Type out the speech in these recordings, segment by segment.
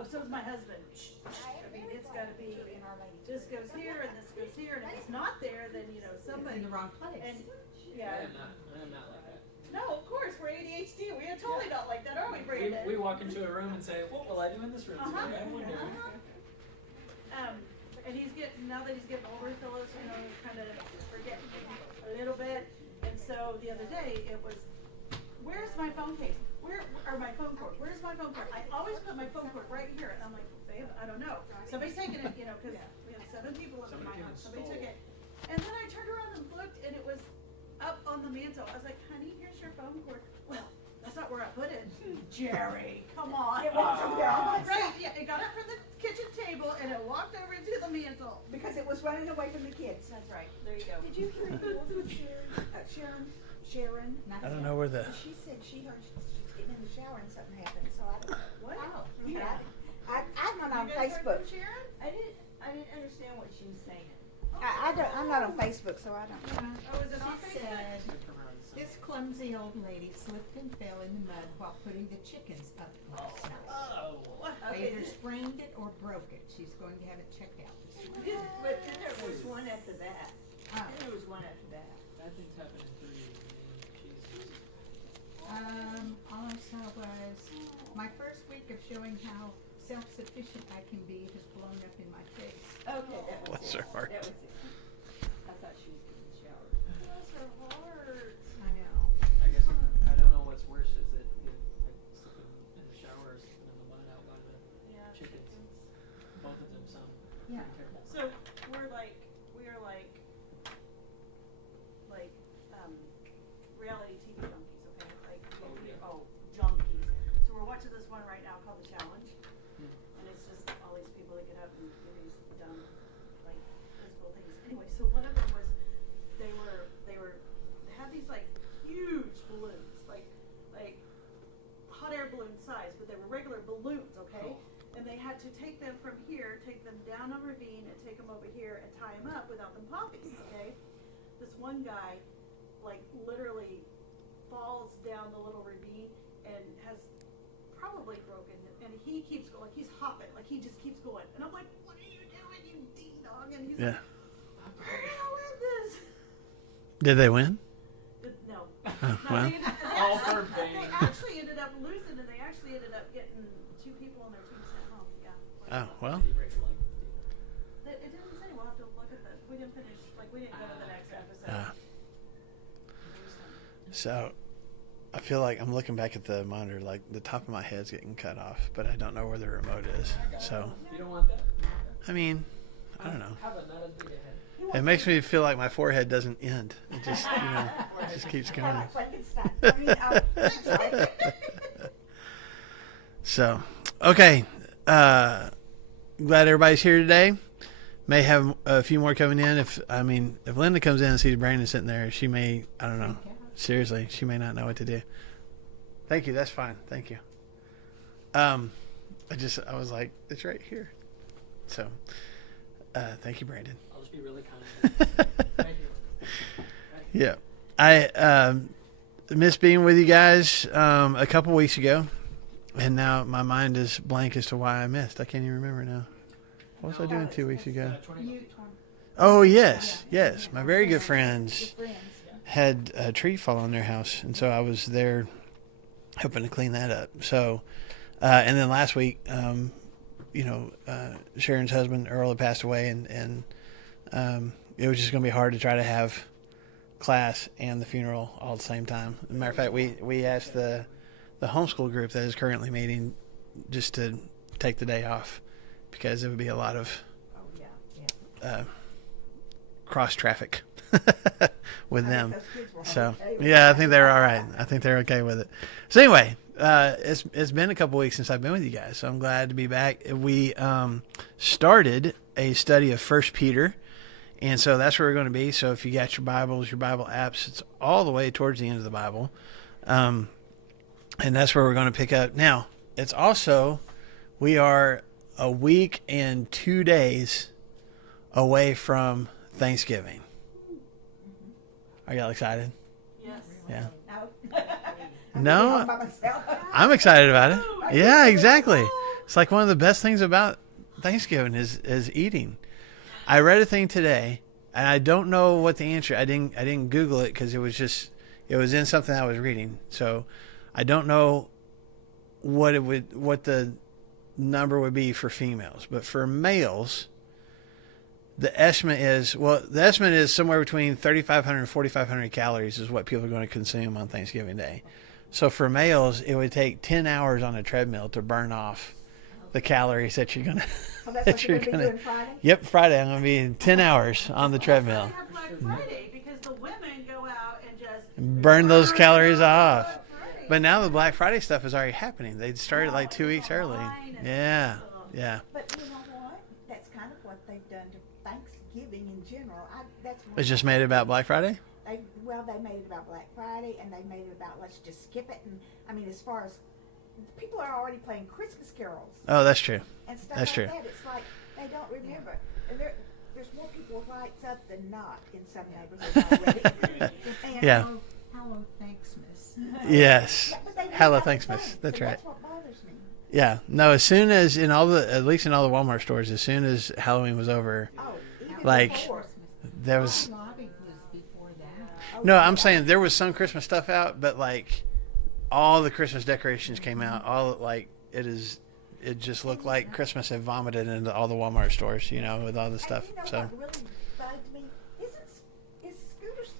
Oh, so is my husband. I mean, it's gotta be, this goes here and this goes here, and if it's not there, then, you know, It's somebody. in the wrong place. And, I yeah. am not like that. No, of course, we're ADHD. We are totally not like that, are we, Brandon? We walk into a room and say, what will I do in this room today? I wonder. And now that he's getting older, fellows, you know, he's kind of forgetting a little bit. And so the other day, it was, where's my phone case? Or my phone cord? Where's my phone cord? I always put my phone cord right here. And I'm like, babe, I don't know. Somebody's taking it, you know, because we have 7 people in my house. Somebody took it. And then I turned around and looked, and it was up on the mantle. I was like, honey, here's your phone cord. Well, that's not where I put it. Jerry, come on. It went from there. Right, yeah, it got up from the kitchen table and it walked over to the mantle. Because it was running away from the kids. That's right. There you go. Did you hear the Sharon? Sharon? I don't know where the. She said she heard she's getting in the shower and something happened, so I don't know. What? Wow. Yeah. I'm not on You guys heard Facebook. from Sharon? I didn't understand what she was saying. I'm not on Facebook, so I don't know. Oh, is it on She Facebook? said, this clumsy old lady slipped and fell in the mud while putting the chickens up last night. Oh. Either sprained it or broke it. She's going to have it checked out this week. But then there was one after that. Oh. Then there was one after that. Bad things happen in 3 years. Jesus. All I saw was my first week of showing how self-sufficient I can be has blown up in my face. Okay, that was Bless it. her heart. That was it. I thought she was getting in the shower. Bless her heart. I know. I guess I don't know what's worse. Is it like sleeping in the shower or sleeping in the mud out by the Yeah. chickens? Both of them sound Yeah. pretty terrible. So we are like reality TV junkies, okay? Like junkies. So we're watching this one right now called The Challenge, and it's just all these people that get up and do these dumb, like physical things. Anyway, so one of them was they had these like huge balloons, like hot air balloon size, but they were regular balloons, okay? And they had to take them from here, take them down a ravine, and take them over here and tie them up without them popping, okay? This one guy, like, literally falls down the little ravine and has probably broken it. And he keeps going, he's hopping, like, he just keeps going. And I'm like, what are you doing, you ding dong? And he's Yeah. like, we're gonna win this. Did they win? No. Oh, No, well. All for they pain. actually ended up losing, and they actually ended up getting 2 people on their team sent home. Yeah. Oh, well. Did he break your leg? It didn't say. We'll have to look at the. We didn't finish. Like, we didn't go to the next episode. So, I feel like I'm looking back at the monitor, like the top of my head's getting cut off, but I don't know where the remote is. So, You don't want that? I mean, I don't know. How about not as big a head? It makes me feel like my forehead doesn't end. It just, it just keeps going. Like Frankenstein. I mean, sorry. So, okay. Glad everybody's here today. May have a few more coming in. If Linda comes in and sees Brandon sitting there, she may, I don't know. Seriously, she may not know what to do. Thank you. That's fine. Thank you. I was like, it's right here. So, thank you, Brandon. I'll just be really kind. Thank you. Yeah. I missed being with you guys a couple weeks ago, and now my mind is blank as to why I missed. I can't even remember now. What was I doing 2 weeks ago? Oh, yes. Yes. My very good friends had a tree fall on their house, and so I was there helping to clean that up. So, and then last week, Sharon's husband, Earl, had passed away, and it was just going to be hard to try to have class and the funeral all at the same time. As a matter of fact, we asked the homeschool group that is currently meeting just to take the day off because it would be a lot of cross traffic with them. So yeah, I think they're all right. I think they're okay with it. So anyway, it's been a couple weeks since I've been with you guys, so I'm glad to be back. We started a study of 1 Peter, and so that's where we're going to be. So if you got your Bibles, your Bible apps, it's all the way towards the end of the Bible, and that's where we're going to pick up. Now, it's also, we are a week and 2 days away from Thanksgiving. Are y'all excited? Yes. Yeah. I'm No, by myself. I'm excited about it. Yeah, exactly. It's like one of the best things about Thanksgiving is eating. I read a thing today, and I don't know what the answer. I didn't Google it because it was in something I was reading. So I don't know what the number would be for females, but for males, the estimate is somewhere between 3,500 and 4,500 calories is what people are going to consume on Thanksgiving Day. So for males, it would take 10 hours on a treadmill to burn off the calories that you're gonna. Oh, that's that what you're you're gonna be gonna. doing Friday? Yep, Friday I'm gonna be in 10 hours on the We treadmill. have Black Friday because the women go out and just Burn those calories off. Black Friday. But now the Black Friday stuff is already happening. They started like 2 weeks early. Yeah, yeah. But you know what? That's kind of what they've done to Thanksgiving in general. That's one It's just made it about Black Friday. they made it about Black Friday, and they made it about let's just skip it. And I mean, as far as people are already playing Christmas carols Oh, that's true. and stuff That's like true. that, it's like they don't remember. And there's more people with lights up than not in some neighborhoods already. And, Yeah. Hello, Thanksmas. Yes. yeah, but they do Hello, have Thanksmas. fun, so That's right. That's what bothers me. Yeah. No, as soon as at least in all the Walmart stores, as soon as Halloween was over, Oh, even Like- before. there was. Lobby was before that. Oh, No, yeah. I'm saying there was some Christmas stuff out, but like all the Christmas decorations came out. All like it just looked like Christmas had vomited into all the Walmart stores, you know, with all the stuff. And you know So what really bugged me? Is Scooter's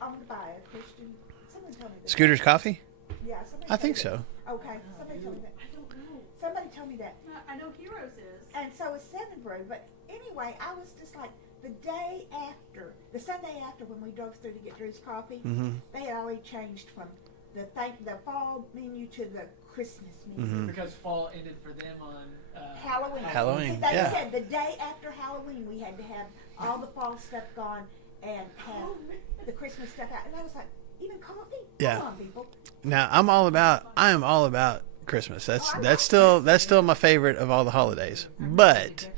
owned by a Christian? Someone told me that. Scooter's Coffee? Yeah, somebody I told think me so. that. Okay, somebody told me that. I don't know. Somebody told me that. I know Heroes is. And so is Seven Brew. But anyway, I was just like, the Sunday after when we drove through to get Drew's coffee, Mm-hmm. they had already changed from the fall menu to the Christmas menu. Mhm. Because fall ended for them on Halloween. Halloween, They yeah. said the day after Halloween we had to have all the fall stuff gone and have the Christmas stuff out. And I was like, even coffee? Yeah. Come on, people. Now I am all about Christmas. That's still my favorite of all the holidays. But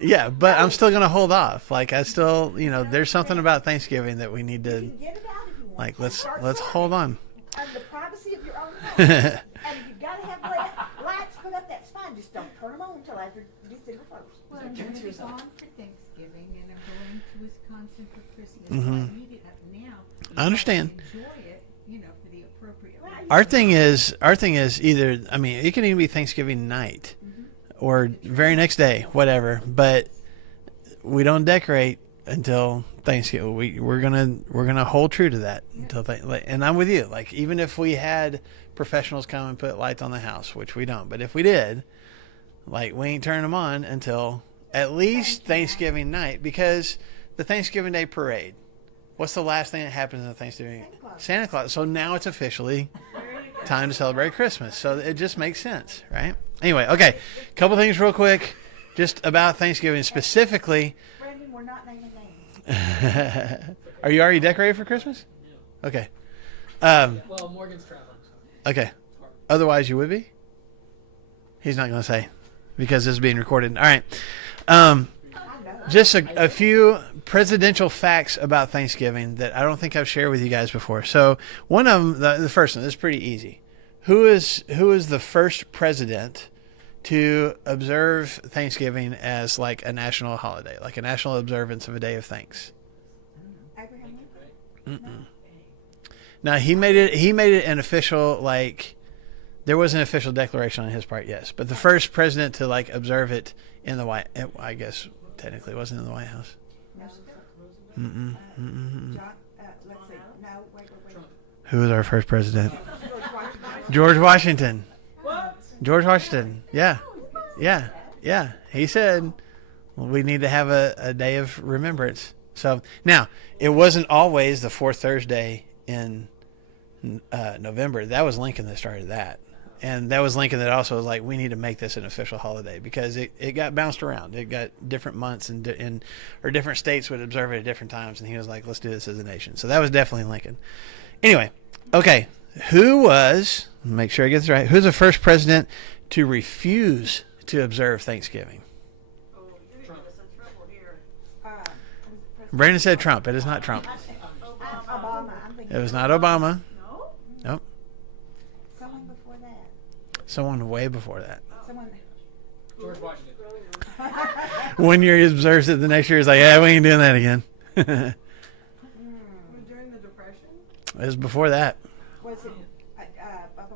yeah, but I'm still gonna hold off. Like I still, you know, there's something about Thanksgiving that we need You to can get it out if you want. like. to. Let's Start hold on. under the privacy of your own home. And if you've got to have lights put up, that's fine. Just don't turn them on until after December 1st. Well, I'm going to be gone for Thanksgiving, and I'm going to Wisconsin for Christmas. So Mhm. I need it up now. I understand. Enjoy it, you know, for the appropriate Right. reason. Our thing is either. I mean, it can even be Thanksgiving night, or very next day, whatever. But we don't decorate until Thanksgiving. We're gonna hold true to that until and I'm with you. Like even if we had professionals come and put lights on the house, which we don't, but if we did, like we ain't turning them on until at least Thanksgiving night, because the Thanksgiving Day parade. What's the last thing that happens in the Thanksgiving? Santa Claus. Santa Claus. So now it's officially time to celebrate Christmas. So it just makes sense, right? Anyway, okay. Couple things real quick, just about Thanksgiving specifically. Brandon, we're not naming names. Are you already decorated for Christmas? No. Okay. Well, Morgan's traveling. So Okay. it's hard. Otherwise, you would be? He's not going to say because this is being recorded. All right. I know. Just a few presidential facts about Thanksgiving that I don't think I've shared with you guys before. So one of them, the first one, this is pretty easy. Who is the first president to observe Thanksgiving as like a national holiday, like a national observance of a day of thanks? Abraham Lincoln. Now he made it an official, like there was an official declaration on his part, yes, but the first president to like observe it in the I guess technically it wasn't in the White House. No, Mm-mm. John, let's see. No, wait. Who was our first president? George Washington. George Washington. What? George Washington. Yeah. He said, well, we need to have a day of remembrance. So now it wasn't always the fourth Thursday in November. That was Lincoln that started that. And that was Lincoln that also was like, we need to make this an official holiday because it got bounced around. It got different months or different states would observe it at different times. And he was like, let's do this as a nation. So that was definitely Lincoln. Anyway, okay. Make sure I get this right, who's the first president to refuse to observe Thanksgiving? Oh, you're gonna get us in trouble here. Brandon said Trump. It is not Trump. Obama. I'm thinking It was not Obama. No? Nope. someone before that. Someone way before that. Someone. George Washington. 1 year he observes it, the next year he's like, yeah, we ain't doing that again. It During the Depression? was before that. Was it?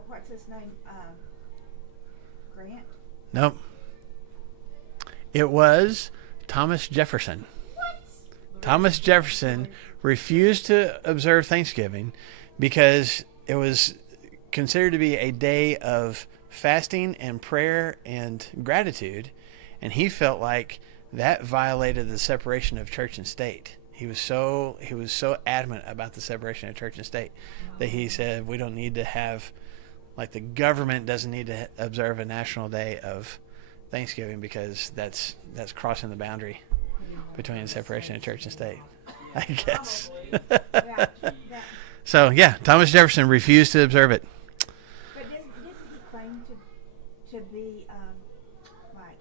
What's his name? Grant. Nope. It was Thomas Jefferson. Thomas Jefferson refused to observe Thanksgiving because it was considered to be a day of fasting and prayer and gratitude, and he felt like that violated the separation of church and state. He was so adamant about the separation of church and state that he said we don't need to have, like, the government doesn't need to observe a national day of Thanksgiving because that's crossing the boundary between the separation of church and state, I guess. Yeah. So yeah, Thomas Jefferson refused to observe it. But didn't he claim to be like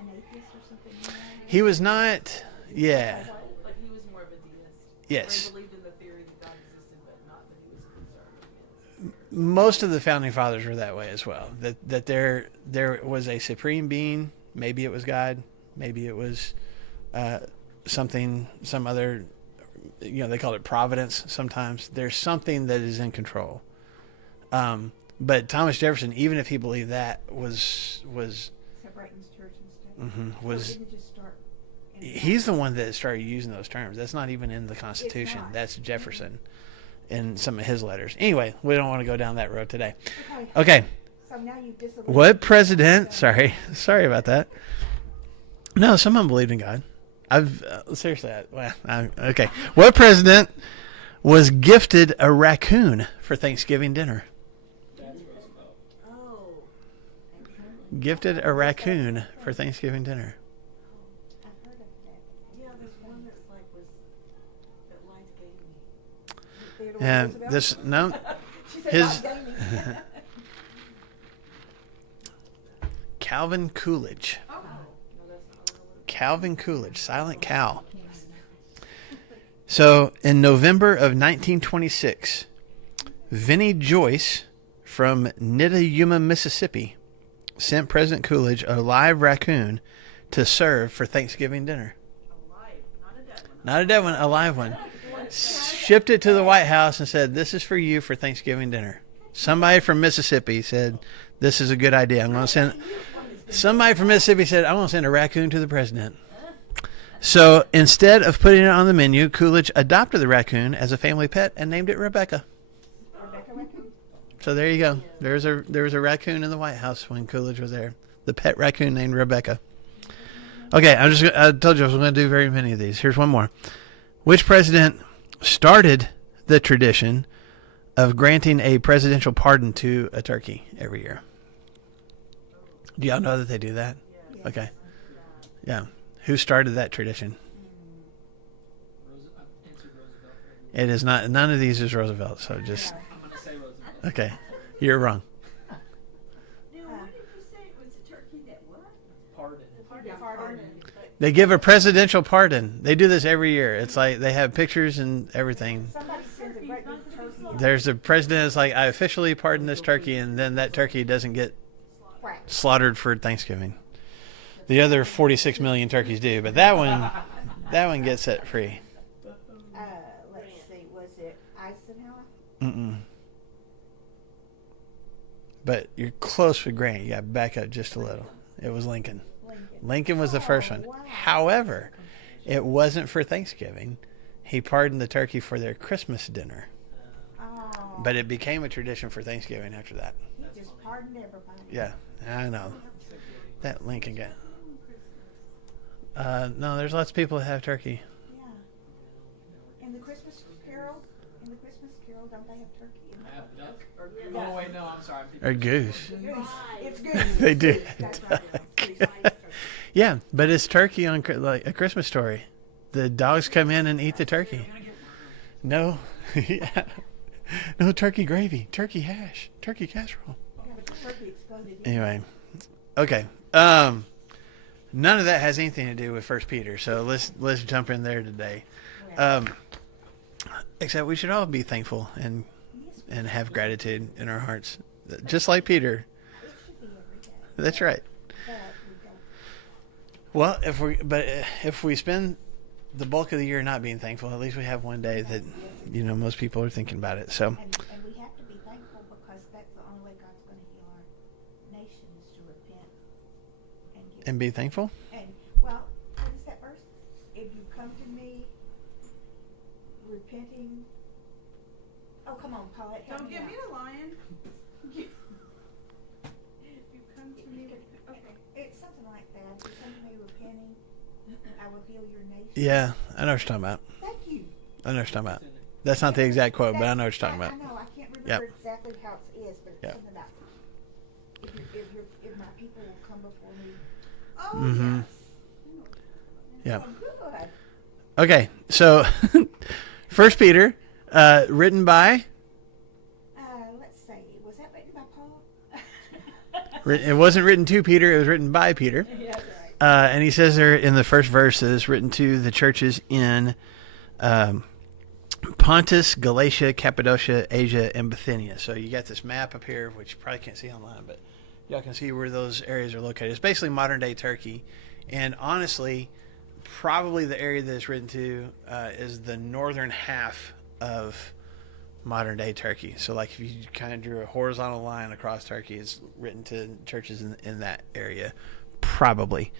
an atheist or something? Like that? He was not. Yeah. Like he was more of a deist. Yes. Or he believed in the theory that God existed, but not that he was concerned against. Most of the founding fathers were that way as well. That there was a supreme being. Maybe it was God. Maybe it was some other. They call it providence sometimes. There's something that is in control. But Thomas Jefferson, even if he believed that, was Separating church and state. was So it didn't just start in he's the one that started using those terms. That's not even in the Constitution. not. That's Jefferson in some of his letters. Anyway, we don't want to go down that road today. Okay. Okay. So now you've disillusioned. What president? Sorry about that. No, someone believed in God. Seriously. Okay. What president was gifted a raccoon for Thanksgiving dinner? That's Roosevelt. Oh. Gifted a raccoon for Thanksgiving dinner. I've heard of that. Yeah, there's one that's like that life gave me. Theodore And Roosevelt? this no, She said his- "God gave me." Calvin Coolidge. Calvin Coolidge, Silent Cal. So in November of 1926, Vinnie Joyce from Nitayuma, Mississippi, sent President Coolidge a live raccoon to serve for Thanksgiving dinner. Alive, not a dead one. Not a dead one, a live one. Shipped it to the White House and said, "This is for you for Thanksgiving dinner." Somebody from Mississippi said, "This is a good idea. I'm going to send." Somebody from Mississippi said, "I want to send a raccoon to the president." So instead of putting it on the menu, Coolidge adopted the raccoon as a family pet and named it Rebecca. Rebecca raccoon? So there you go. There was a raccoon in the White House when Coolidge was there. The pet raccoon named Rebecca. Okay, I told you I was going to do very many of these. Here's one more. Which president started the tradition of granting a presidential pardon to a turkey every year? Do y'all know that they do that? Yes. Okay. Yeah. Who started that tradition? I've answered Roosevelt. It is not. None of these is Roosevelt. So just I'm gonna say Roosevelt. okay. You're wrong. Now, what did you say? It was a turkey that what? Pardon. Pardon. They give a presidential pardon. They do this every year. It's like they have pictures and everything. Somebody sends a great big turkey. There's a president that's like, "I officially pardon this turkey," and then that turkey doesn't get Quack. slaughtered for Thanksgiving. The other 46 million turkeys do, but that one gets set free. Let's see. Was it Eisenhower? Mm-mm. But you're close with Grant. You got to back up just a little. It was Lincoln. Lincoln was the first one. Wow. However, it wasn't for Thanksgiving. He pardoned the turkey for their Christmas dinner. Oh. But it became a tradition for Thanksgiving after that. He just pardoned everybody. Yeah, I know. That Lincoln guy. No, there's lots of people that have turkey. Yeah. In the Christmas Carol, don't they have turkey? in I have duck. Yeah. Oh wait, no, I'm sorry. Or goose. it? Goose. It's goose. They do. That's right. It's goose. Yeah, but it's turkey on like A Christmas Story. The dogs come in and eat the turkey. No. Yeah. No turkey gravy, turkey hash, turkey casserole. Yeah, but the turkey exploded. Anyway, okay. None of that has anything to do with First Peter, so let's jump in there today. Except we should all be thankful and have gratitude in our hearts, just like Peter. That's right. But we don't. Well, if we spend the bulk of the year not being thankful, at least we have one day that, most people are thinking about it. So, And we have to be thankful because that's the only way God's going to heal our nation is to repent and be thankful. And well, what is that verse? If you come to me repenting, oh come on, Paulette, help Don't me give out. me the lion. You come to me with, okay. It's something like that. If you come to me repenting, I will heal your nation. Yeah, I know what you're talking about. Thank you. I know what you're talking about. That's not the exact quote, but I know what you're talking about. I know. I can't remember Yep. exactly how it is, but it's Yep. something about if my people will come before me. Oh, Mhm. yes. Yeah. Oh, good. Okay, so First Peter, written by. Let's see. Was that written by Paul? It wasn't written to Peter; it was written by Peter. Yeah, that's right. And he says there in the first verses, written to the churches in Pontus, Galatia, Cappadocia, Asia, and Bithynia. So you got this map up here, which you probably can't see online, but y'all can see where those areas are located. It's basically modern-day Turkey. And honestly, probably the area that it's written to is the northern half of modern-day Turkey. So like if you kind of drew a horizontal line across Turkey, it's written to churches in that area, probably.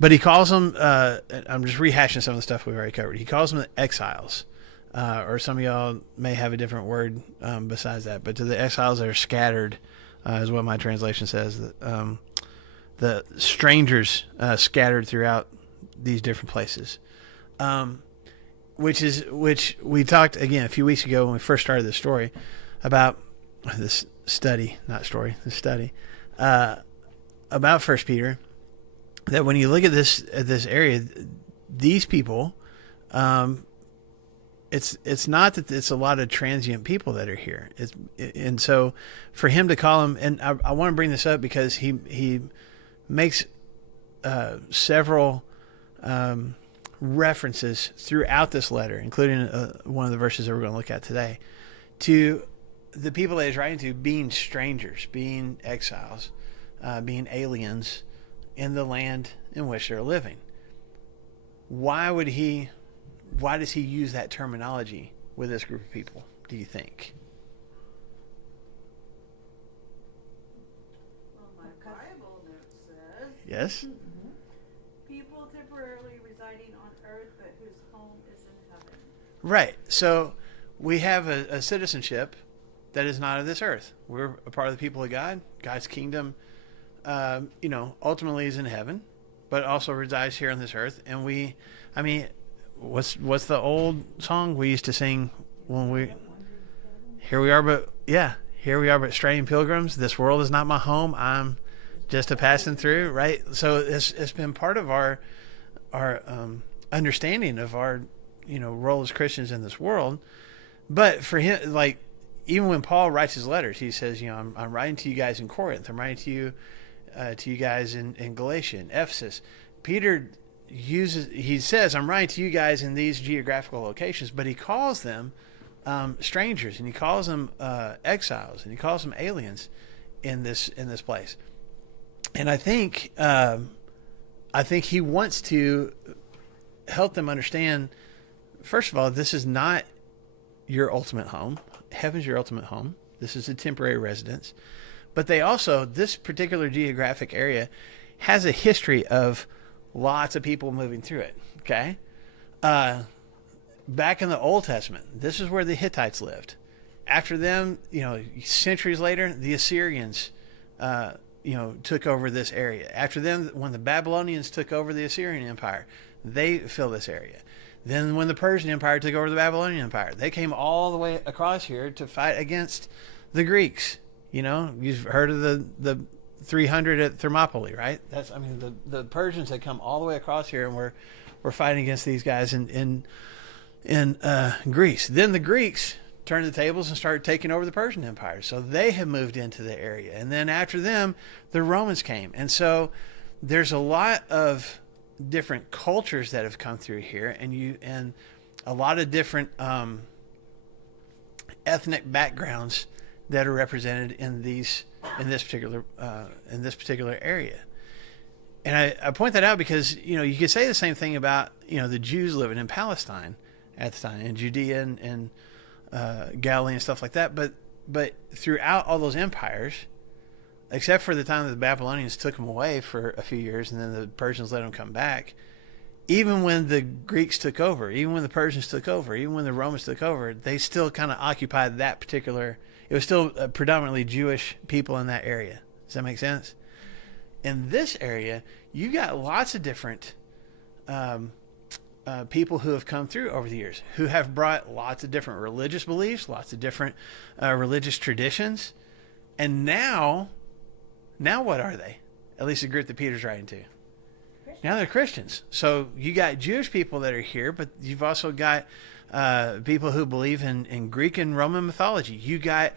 But he calls them, I'm just rehashing some of the stuff we've already covered. He calls them the exiles, or some of y'all may have a different word besides that. But to the exiles that are scattered, is what my translation says. The strangers scattered throughout these different places. Which we talked, again, a few weeks ago when we first started this story about this study, not story, the study, about First Peter. That when you look at this area, these people, it's not that it's a lot of transient people that are here. And so for him to call them, and I want to bring this up because he makes several references throughout this letter, including one of the verses that we're going to look at today, to the people that he's writing to being strangers, being exiles, being aliens in the land in which they're living. Why does he use that terminology with this group of people, do you think? Well, my Bible note says, Yes? people temporarily residing on earth, but whose home is in heaven. Right. So we have a citizenship that is not of this earth. We're a part of the people of God. God's kingdom, ultimately is in heaven, but also resides here on this earth. And what's the old song we used to sing when here we are but straying pilgrims. This world is not my home. I'm just a passing through, right? So it's been part of our understanding of our, role as Christians in this world. But for him, like, even when Paul writes his letters, he says, I'm writing to you guys in Corinth. I'm writing to you guys in Galatia, in Ephesus. Peter he says, I'm writing to you guys in these geographical locations, but he calls them strangers, and he calls them exiles, and he calls them aliens in this place. And I think he wants to help them understand, first of all, this is not your ultimate home. Heaven's your ultimate home. This is a temporary residence. But this particular geographic area has a history of lots of people moving through it. Okay? Back in the Old Testament, this is where the Hittites lived. After them, centuries later, the Assyrians, took over this area. After them, when the Babylonians took over the Assyrian Empire, they filled this area. Then when the Persian Empire took over the Babylonian Empire, they came all the way across here to fight against the Greeks. You've heard of the 300 at Thermopylae, right? The Persians had come all the way across here and were fighting against these guys in Greece. Then the Greeks turned the tables and started taking over the Persian Empire. So they have moved into the area. And then after them, the Romans came. And so there's a lot of different cultures that have come through here, and a lot of different ethnic backgrounds that are represented in this particular area. And I point that out because, you could say the same thing about, the Jews living in Palestine at the time, in Judea and Galilee and stuff like that. But throughout all those empires, except for the time that the Babylonians took them away for a few years and then the Persians let them come back, even when the Greeks took over, even when the Persians took over, even when the Romans took over, they still kind of occupied that particular, it was still predominantly Jewish people in that area. Does that make sense? In this area, you got lots of different people who have come through over the years, who have brought lots of different religious beliefs, lots of different religious traditions. And now what are they? At least the group that Peter's writing to. Now they're Christians. So you got Jewish people that are here, but you've also got people who believe in Greek and Roman mythology. You got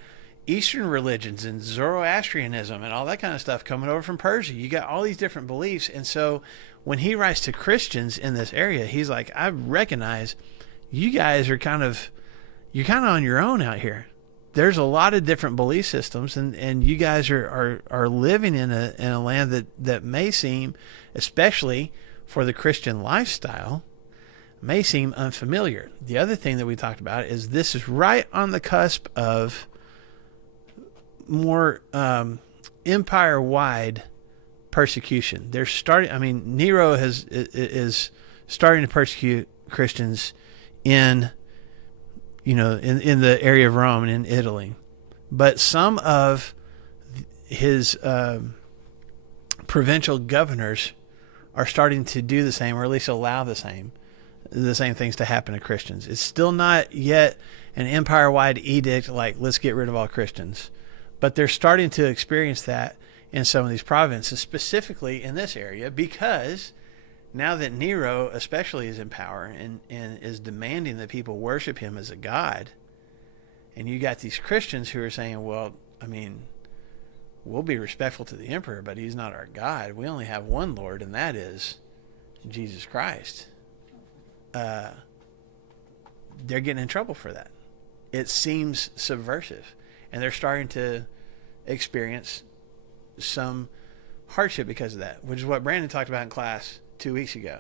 Eastern religions and Zoroastrianism and all that kind of stuff coming over from Persia. You got all these different beliefs. And so when he writes to Christians in this area, he's like, I recognize you guys are you're kind of on your own out here. There's a lot of different belief systems, and you guys are living in a land that may seem, especially for the Christian lifestyle, may seem unfamiliar. The other thing that we talked about is this is right on the cusp of more empire-wide persecution. They're starting. I mean, Nero is starting to persecute Christians in the area of Rome and in Italy, but some of his provincial governors are starting to do the same, or at least allow the same things to happen to Christians. It's still not yet an empire-wide edict like let's get rid of all Christians, but they're starting to experience that in some of these provinces, specifically in this area, because now that Nero especially is in power and is demanding that people worship him as a god, and you got these Christians who are saying, well, I mean, we'll be respectful to the emperor, but he's not our God. We only have one Lord, and that is Jesus Christ. They're getting in trouble for that. It seems subversive, and they're starting to experience some hardship because of that, which is what Brandon talked about in class 2 weeks ago.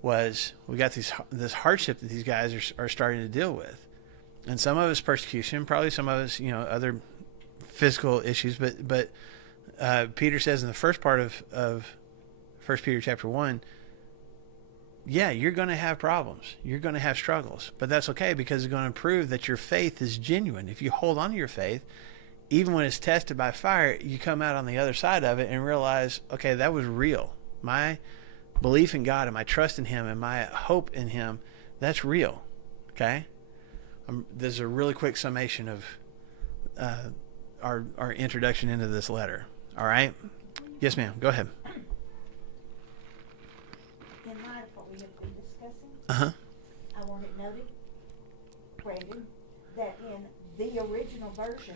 Was we got this hardship that these guys are starting to deal with, and some of it's persecution, probably some of it's other physical issues, but Peter says in the first part of 1 Peter chapter 1, yeah, you're going to have problems, you're going to have struggles, but that's okay, because it's going to prove that your faith is genuine. If you hold on to your faith, even when it's tested by fire, you come out on the other side of it and realize, okay, that was real. My belief in God and my trust in him and my hope in him, that's real. Okay? This is a really quick summation of our introduction into this letter. All right? Yes, ma'am. Go ahead. In light of what we have been discussing, Uh-huh. I want it noted, Brandon, that in the original version,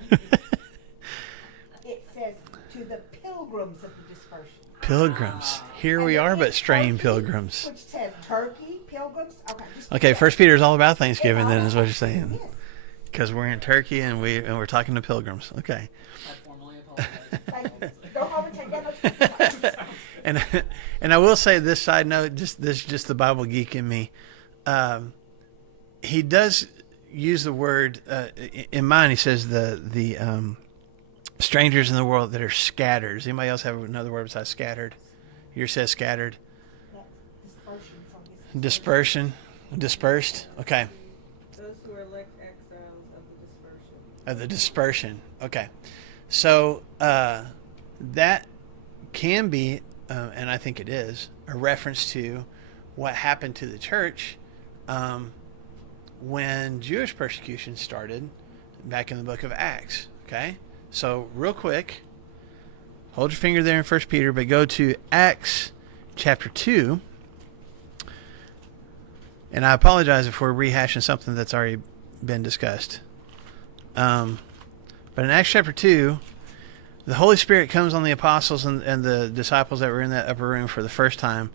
it says to the pilgrims of the dispersion. Pilgrims. Here And we then are, in but straying Turkey, pilgrims. Which says Turkey, pilgrims. Okay. Okay, First Peter is all about Thanksgiving, then, is what you're It saying. is. Because we're in Turkey and we're talking to pilgrims. Okay. I formally apologize. Thank you. Go home and take that notes. And I will say this side note, just the Bible geek in me. He does use the word in mine. He says the strangers in the world that are scattered. Does anybody else have another word besides scattered? Yours says scattered. Yeah, dispersion from his Dispersion. Dispersed. Okay. Those who are elect exiles of the dispersion. Of the dispersion. Okay. So that can be, and I think it is, a reference to what happened to the church when Jewish persecution started back in the book of Acts. Okay? So real quick, hold your finger there in 1 Peter, but go to Acts chapter 2. And I apologize if we're rehashing something that's already been discussed. But in Acts chapter 2, the Holy Spirit comes on the apostles and the disciples that were in that upper room for the first time.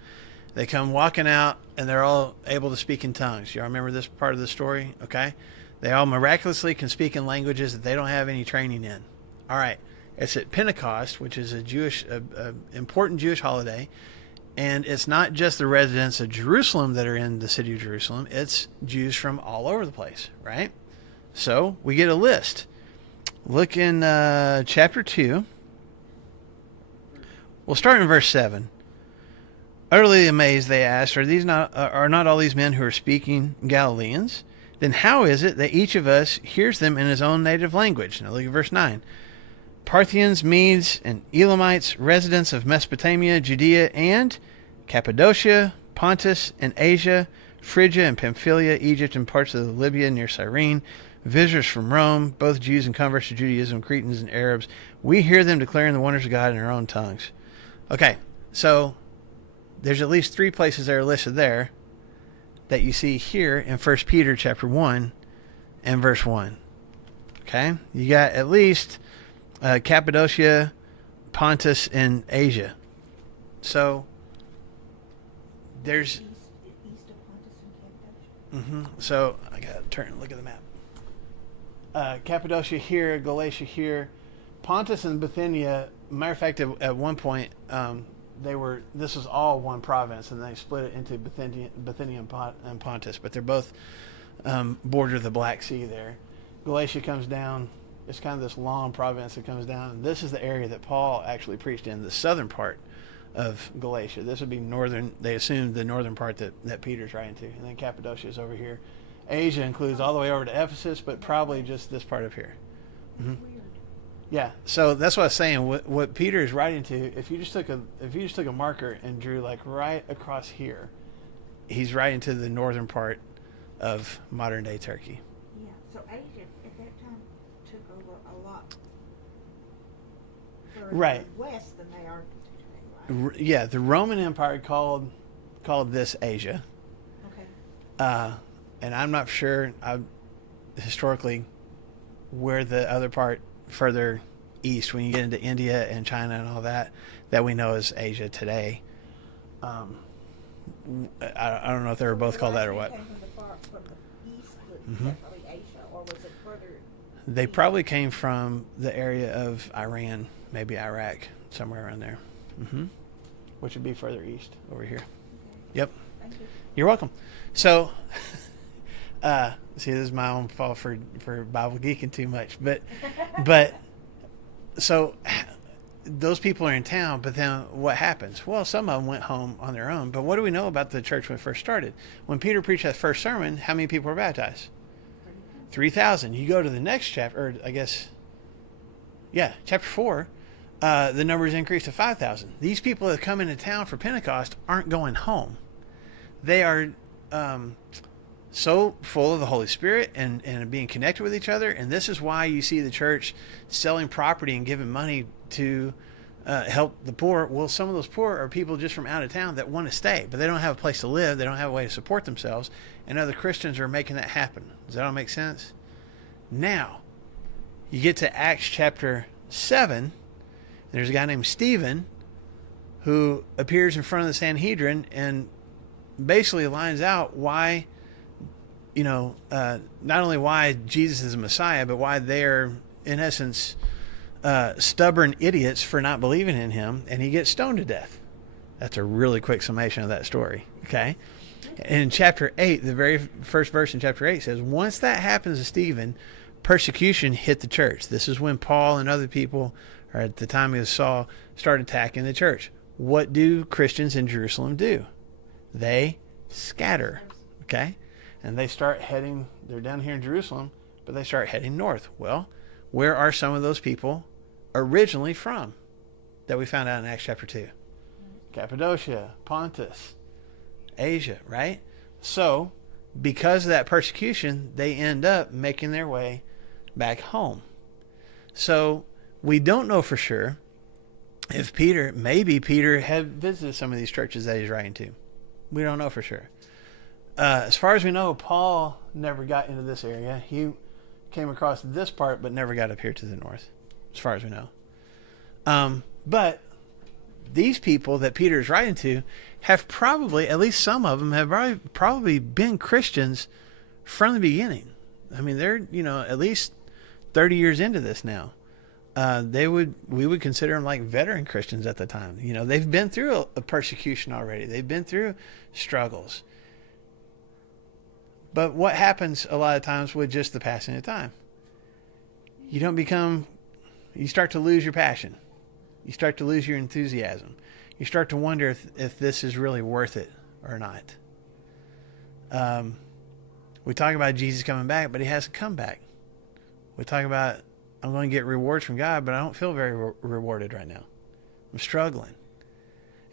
They come walking out, and they're all able to speak in tongues. Y'all remember this part of the story? Okay? They all miraculously can speak in languages that they don't have any training in. All right. It's at Pentecost, which is a important Jewish holiday. And it's not just the residents of Jerusalem that are in the city of Jerusalem. It's Jews from all over the place, right? So we get a list. Look in chapter 2. We'll start in verse 7. Utterly amazed, they asked, are not all these men who are speaking Galileans? Then how is it that each of us hears them in his own native language? Now look at verse 9. Parthians, Medes, and Elamites, residents of Mesopotamia, Judea, and Cappadocia, Pontus, and Asia, Phrygia and Pamphylia, Egypt, and parts of Libya near Cyrene, visitors from Rome, both Jews and converts to Judaism, Cretans and Arabs. We hear them declaring the wonders of God in our own tongues. Okay, so there's at least 3 places that are listed there that you see here in 1 Peter chapter 1 and verse 1. Okay, you got at least Cappadocia, Pontus, and Asia. So there's East of Pontus and Cappadocia. So I gotta turn and look at the map. Cappadocia here, Galatia here, Pontus and Bithynia. Matter of fact, at one point, this was all one province, and they split it into Bithynia and Pontus. But they're both border the Black Sea there. Galatia comes down. It's kind of this long province that comes down. And this is the area that Paul actually preached in, the southern part of Galatia. This would be northern. They assumed the northern part that Peter's writing to. And then Cappadocia is over here. Asia includes all the way over to Ephesus, but probably just this part up here. Weird. Yeah. So that's what I was saying. What Peter is writing to, if you just took a marker and drew like right across here, he's writing to the northern part of modern day Turkey. Yeah. So Asia at that time took over a lot further Right. west than they are today, right? Yeah, the Roman Empire called this Asia. Okay. And I'm not sure historically where the other part further east, when you get into India and China and all that we know is Asia today. I don't know if they were both called that or what. Came from the east, was that probably Asia, or was it further? They probably came from the area of Iran, maybe Iraq, somewhere around there. Which would be further east over here. Yep. Thank you. You're welcome. So, see, this is my own fault for Bible geeking too much, but so those people are in town, but then what happens? Well, some of them went home on their own, but what do we know about the church when it first started? When Peter preached that first sermon, how many people were baptized? 3,000. You go to the next chapter, or I guess, chapter 4, the numbers increased to 5,000. These people that come into town for Pentecost aren't going home. They are so full of the Holy Spirit and being connected with each other. And this is why you see the church selling property and giving money to help the poor. Well, some of those poor are people just from out of town that want to stay, but they don't have a place to live. They don't have a way to support themselves. And other Christians are making that happen. Does that all make sense? Now, you get to Acts chapter 7. There's a guy named Stephen who appears in front of the Sanhedrin and basically lines out why, not only why Jesus is a Messiah, but why they're, in essence, stubborn idiots for not believing in him, and he gets stoned to death. That's a really quick summation of that story, okay? And in chapter 8, the very first verse in chapter 8 says, once that happens to Stephen, persecution hit the church. This is when Paul and other people, or at the time of Saul, started attacking the church. What do Christians in Jerusalem do? They scatter, okay? And they start heading, they're down here in Jerusalem, but they start heading north. Well, where are some of those people originally from that we found out in Acts chapter 2? Cappadocia, Pontus, Asia, right? So, because of that persecution, they end up making their way back home. So, we don't know for sure if maybe Peter had visited some of these churches that he's writing to. We don't know for sure. As far as we know, Paul never got into this area. He came across this part, but never got up here to the north, as far as we know. But these people that Peter is writing to have probably, at least some of them, have probably been Christians from the beginning. I mean, they're, at least 30 years into this now. We would consider them like veteran Christians at the time. They've been through a persecution already. They've been through struggles. But what happens a lot of times with just the passing of time? You start to lose your passion. You start to lose your enthusiasm. You start to wonder if this is really worth it or not. We talk about Jesus coming back, but he hasn't come back. We talk about, I'm going to get rewards from God, but I don't feel very rewarded right now. I'm struggling.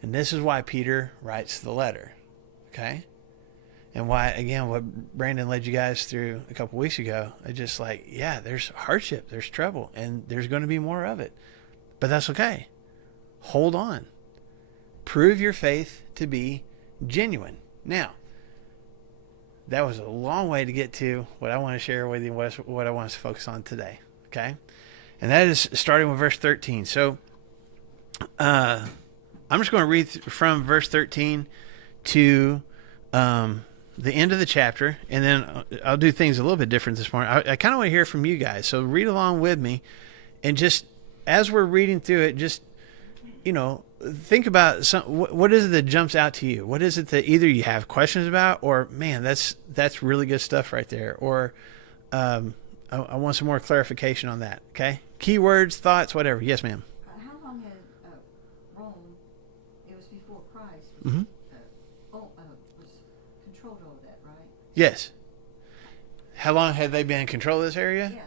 And this is why Peter writes the letter. Okay? And why, again, what Brandon led you guys through a couple weeks ago, it's just like, yeah, there's hardship, there's trouble, and there's going to be more of it. But that's okay. Hold on. Prove your faith to be genuine. Now, that was a long way to get to what I want to share with you, what I want us to focus on today. Okay? And that is starting with verse 13. So, I'm just going to read from verse 13 to the end of the chapter, and then I'll do things a little bit different this morning. I kind of want to hear from you guys, so read along with me, and just as we're reading through it, just think about what is it that jumps out to you. What is it that either you have questions about, or man, that's really good stuff right there, or I want some more clarification on that. Okay, keywords, thoughts, whatever. Yes, ma'am. How long had Rome? It was before Christ. Mm-hmm. Was controlled over that, right? Yes. How long had they been in control of this area? Yeah.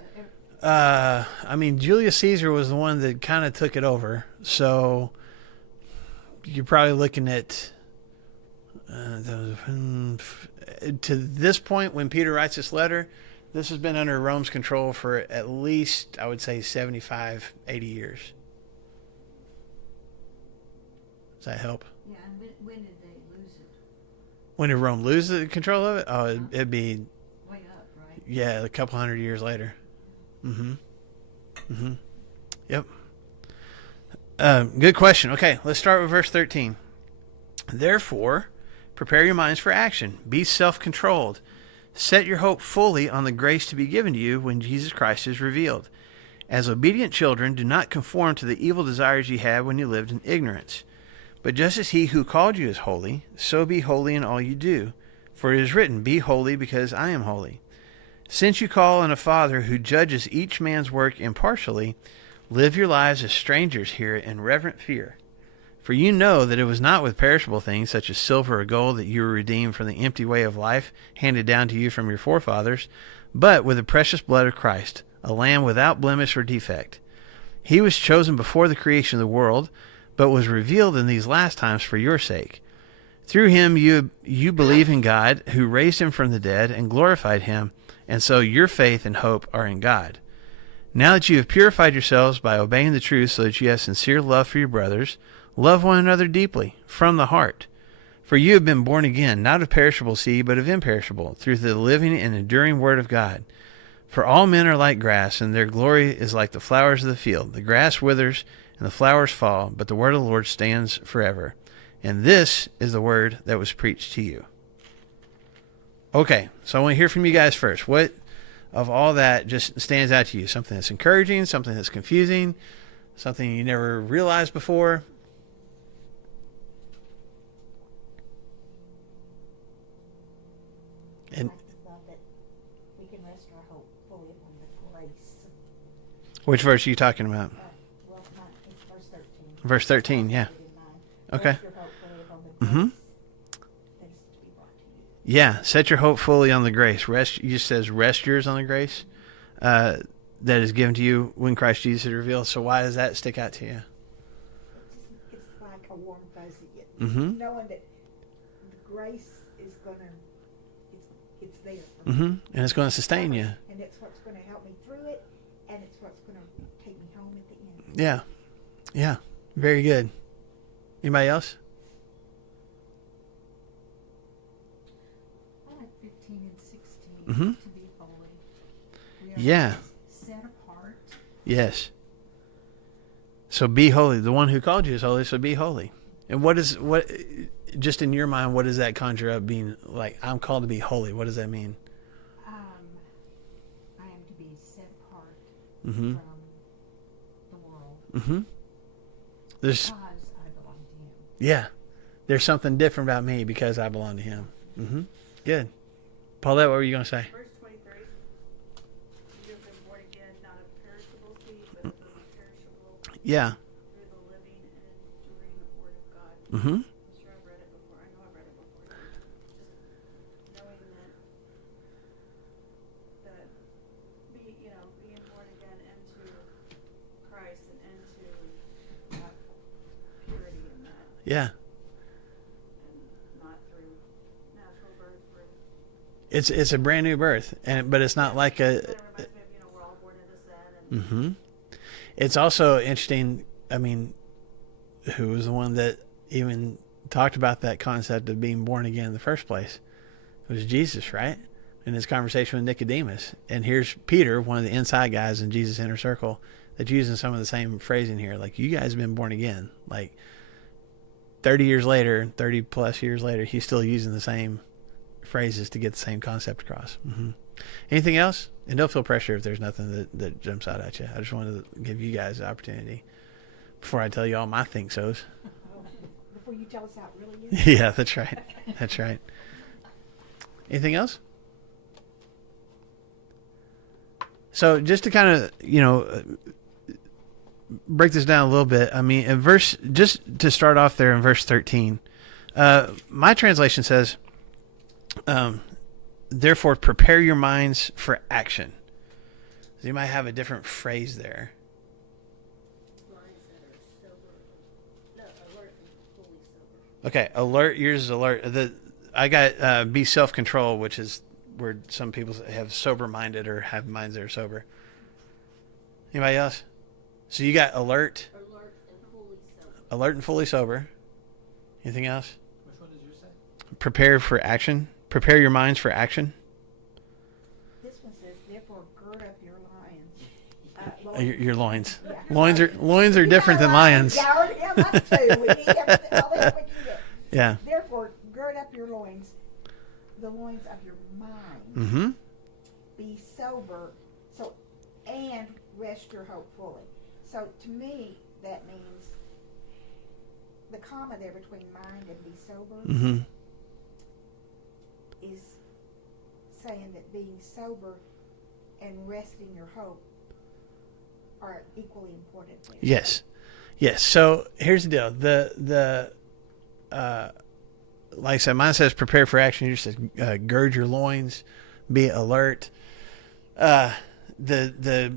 Julius Caesar was the one that kind of took it over. So you're probably looking at to this point when Peter writes this letter, this has been under Rome's control for at least, I would say, 75, 80 years. Does that help? Yeah, and when did they lose it? When did Rome lose the control of it? Oh, it'd be Way up, right? yeah, a couple hundred years later. Yep. Good question. Okay, let's start with verse 13. Therefore, prepare your minds for action. Be self-controlled. Set your hope fully on the grace to be given to you when Jesus Christ is revealed. As obedient children, do not conform to the evil desires you had when you lived in ignorance. But just as he who called you is holy, so be holy in all you do. For it is written, be holy because I am holy. Since you call on a Father who judges each man's work impartially, live your lives as strangers here in reverent fear. For you know that it was not with perishable things such as silver or gold that you were redeemed from the empty way of life handed down to you from your forefathers, but with the precious blood of Christ, a lamb without blemish or defect. He was chosen before the creation of the world, but was revealed in these last times for your sake. Through him you believe in God, who raised him from the dead and glorified him, and so your faith and hope are in God. Now that you have purified yourselves by obeying the truth so that you have sincere love for your brothers, love one another deeply, from the heart. For you have been born again, not of perishable seed, but of imperishable, through the living and enduring word of God. For all men are like grass, and their glory is like the flowers of the field. The grass withers, and the flowers fall, but the word of the Lord stands forever. And this is the word that was preached to you. Okay, so I want to hear from you guys first. What of all that just stands out to you? Something that's encouraging, something that's confusing, something you never realized before? And I love that we can rest our hope fully upon the grace. which verse are you talking about? Well, it's verse 13. Verse 13, yeah. Okay. Rest your hope fully upon the Mm-hmm. grace that is to be brought to you. Yeah, set your hope fully on the grace. Rest. You just says rest yours on the grace that is given to you when Christ Jesus is revealed. So why does that stick out to you? It's like a warm fuzzy. Mm-hmm. Knowing that the grace is gonna, it's there. For Mm-hmm. me. And it's going to sustain you. And it's what's gonna help me through it, and it's what's gonna take me home at the end. Yeah. Yeah. Very good. Anybody else? I like 15 and 16 Mhm. to be holy. We are Yeah. set apart. Yes. So be holy. The one who called you is holy, so be holy. And what just in your mind, what does that conjure up being like, I'm called to be holy? What does that mean? Mm-hmm. from the world Mm-hmm. There's because I belong to him. yeah, there's something different about me because I belong to Him. Mm-hmm. Good. Paulette, what were you gonna say? Verse 23, you have been born again, not of perishable seed, but of imperishable, Yeah. through the living and enduring word of God. Mm-hmm. I'm sure I've read it before. I know I've read it before. Just knowing that being born again into Christ and into that purity in that, Yeah. and not through natural birth. It's a brand new birth, but it's not like a. That reminds me of, we're all born into sin, and Mm-hmm. It's also interesting. I mean, who was the one that even talked about that concept of being born again in the first place? It was Jesus, right? In his conversation with Nicodemus. And here's Peter, one of the inside guys in Jesus' inner circle, that's using some of the same phrasing here. Like, you guys have been born again. Like, 30 years later, 30 plus years later, he's still using the same phrases to get the same concept across. Mm-hmm. Anything else? And don't feel pressure if there's nothing that jumps out at you. I just wanted to give you guys the opportunity before I tell you all my think-sos. Before you tell us how it really is. Yeah, that's right. That's right. Anything else? So just to kind of, break this down a little bit. I mean, just to start off there in verse 13, my translation says, therefore prepare your minds for action. So you might have a different phrase there. Okay, alert. Yours is alert. I got be self-control, which is where some people have sober-minded or have minds that are sober. Anybody else? So you got alert. Alert and fully sober. Anything else? Which one did you say? Prepare for action. Prepare your minds for action. This one says, therefore gird up your lions. Your loins. Yeah. Loins are different than lions. Yeah, that's true. We need everything, all the help we can get. Yeah. Therefore, gird up your loins, the loins of your mind. Mm-hmm. Be sober, and rest your hope fully. So to me, that means the comma there between mind and be sober Mm-hmm. is saying that being sober and resting your hope are equally important there. Yes. Yes. So here's the deal. Like I said, mine says prepare for action. You just says gird your loins, be alert. The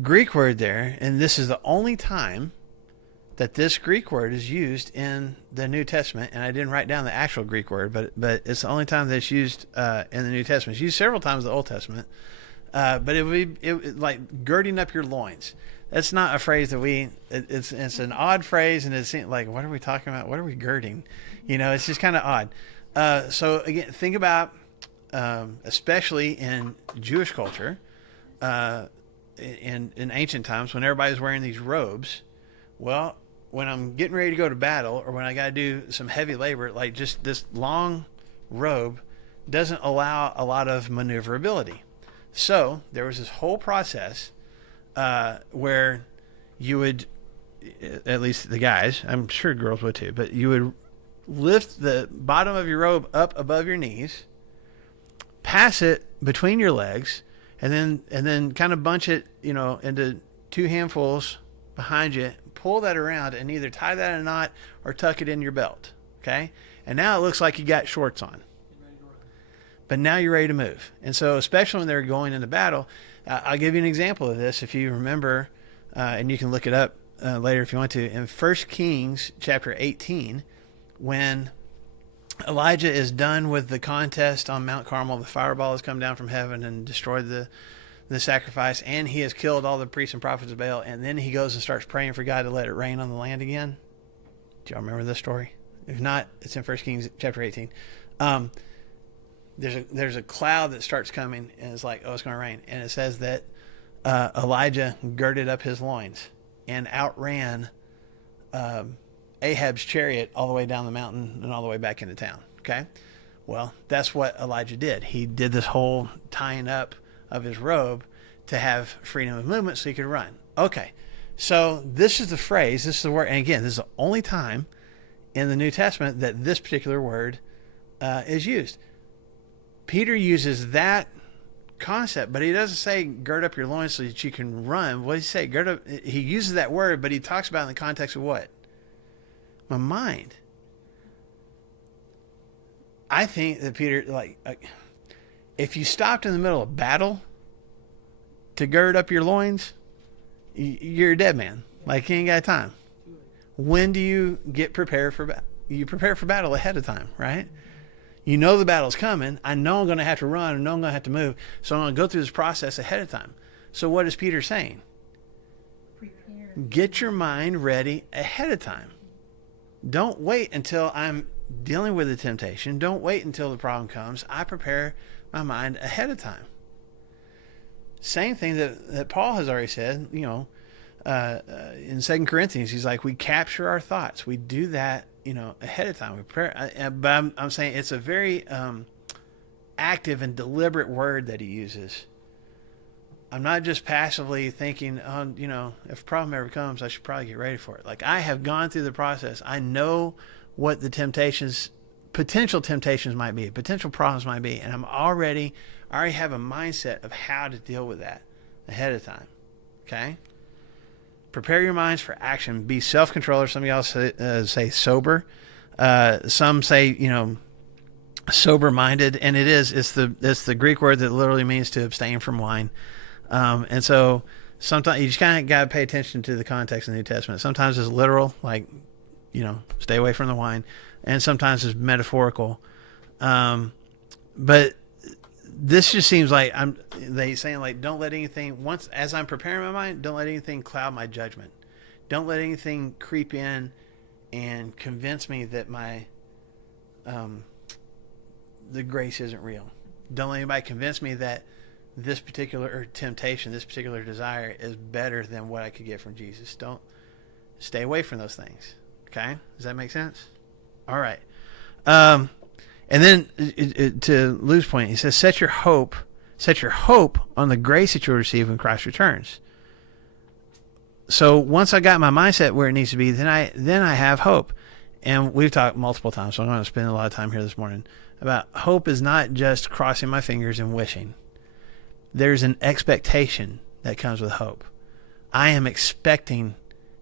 Greek word there, and this is the only time that this Greek word is used in the New Testament, and I didn't write down the actual Greek word, but it's the only time that it's used in the New Testament. It's used several times in the Old Testament, but it would be like girding up your loins. That's not a phrase that it's an odd phrase, and it's like, what are we talking about? What are we girding? It's just kind of odd. So again, think about, especially in Jewish culture, in ancient times when everybody's wearing these robes. Well, when I'm getting ready to go to battle, or when I got to do some heavy labor, like just this long robe doesn't allow a lot of maneuverability. So there was this whole process where you would, at least the guys, I'm sure girls would too, but you would lift the bottom of your robe up above your knees, pass it between your legs, and then kind of bunch it, into two handfuls behind you, pull that around, and either tie that in a knot or tuck it in your belt. Okay? And now it looks like you got shorts on. But now you're ready to move. And so, especially when they're going into battle, I'll give you an example of this if you remember, and you can look it up later if you want to. In 1 Kings chapter 18, when Elijah is done with the contest on Mount Carmel, the fireball has come down from heaven and destroyed the sacrifice, and he has killed all the priests and prophets of Baal, and then he goes and starts praying for God to let it rain on the land again. Do y'all remember this story? If not, it's in 1 Kings chapter 18. There's a cloud that starts coming, and it's like, it's going to rain. And it says that Elijah girded up his loins and outran Ahab's chariot all the way down the mountain and all the way back into town. Okay? Well, that's what Elijah did. He did this whole tying up of his robe to have freedom of movement so he could run. Okay, so this is the phrase, this is the word, and again, this is the only time in the New Testament that this particular word is used. Peter uses that concept, but he doesn't say gird up your loins so that you can run. What does he say? Gird up. He uses that word, but he talks about it in the context of what? My mind. I think that Peter, like, if you stopped in the middle of battle to gird up your loins, you're a dead man. Like, you ain't got time. When do you get prepared for battle? You prepare for battle ahead of time, right? You know the battle's coming. I know I'm going to have to run. I know I'm going to have to move. So I'm going to go through this process ahead of time. So what is Peter saying? Prepare. Get your mind ready ahead of time. Don't wait until I'm dealing with the temptation. Don't wait until the problem comes. I prepare my mind ahead of time. Same thing that Paul has already said, you know, in 2 Corinthians. He's like, we capture our thoughts. We do that, you know, ahead of time. We prepare. But I'm saying it's a very active and deliberate word that he uses. I'm not just passively thinking, oh, you know, if a problem ever comes, I should probably get ready for it. Like, I have gone through the process. I know what the potential temptations might be, potential problems might be, and I already have a mindset of how to deal with that ahead of time. Okay? Prepare your minds for action. Be self-controlled. Some of y'all say sober. Some say, you know, sober-minded, and it's the Greek word that literally means to abstain from wine. And so sometimes you just kind of got to pay attention to the context of the New Testament. Sometimes it's literal, like, you know, stay away from the wine, and sometimes it's metaphorical. But this just seems like they saying, like, don't let anything, as I'm preparing my mind, don't let anything cloud my judgment. Don't let anything creep in and convince me that the grace isn't real. Don't let anybody convince me that this particular temptation, this particular desire is better than what I could get from Jesus. Don't stay away from those things. Okay? Does that make sense? All right. And then to Lou's point, he says, set your hope on the grace that you'll receive when Christ returns. So once I got my mindset where it needs to be, then I have hope. And we've talked multiple times, so I'm going to spend a lot of time here this morning about hope is not just crossing my fingers and wishing. There's an expectation that comes with hope. I am expecting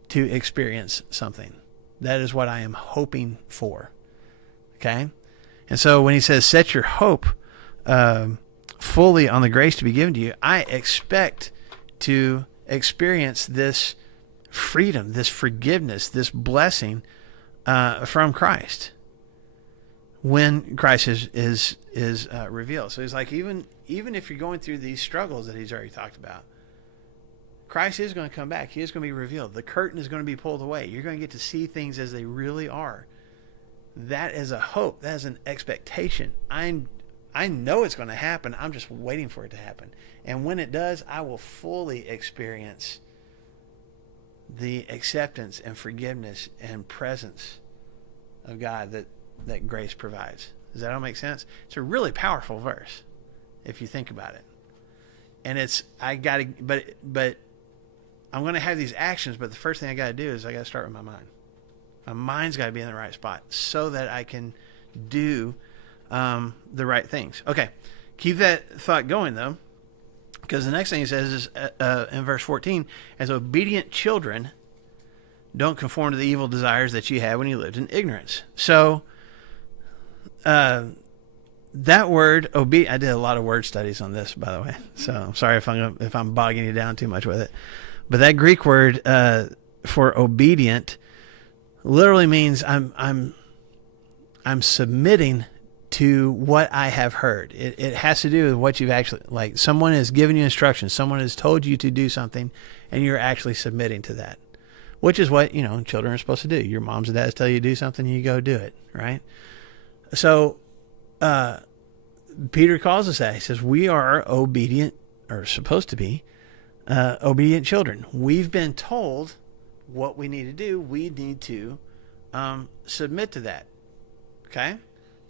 to experience something. That is what I am hoping for. Okay? And so when he says, set your hope fully on the grace to be given to you, I expect to experience this freedom, this forgiveness, this blessing from Christ when Christ is revealed. So he's like, even if you're going through these struggles that he's already talked about, Christ is going to come back. He is going to be revealed. The curtain is going to be pulled away. You're going to get to see things as they really are. That is a hope. That is an expectation. I know it's going to happen. I'm just waiting for it to happen. And when it does, I will fully experience the acceptance and forgiveness and presence of God that grace provides. Does that all make sense? It's a really powerful verse if you think about it. And but I'm going to have these actions, but the first thing I got to do is I got to start with my mind. My mind's got to be in the right spot so that I can do the right things. Okay, keep that thought going, though, because the next thing he says is in verse 14, as obedient children, don't conform to the evil desires that you had when you lived in ignorance. So that word, I did a lot of word studies on this, by the way, so I'm sorry if I'm bogging you down too much with it. But that Greek word for obedient literally means I'm submitting to what I have heard. It has to do with what you've actually, like, someone has given you instructions, someone has told you to do something, and you're actually submitting to that, which is what, you know, children are supposed to do. Your moms and dads tell you to do something, you go do it, right? So Peter calls us that. He says we are obedient, or supposed to be obedient children. We've been told what we need to do. We need to submit to that. Okay,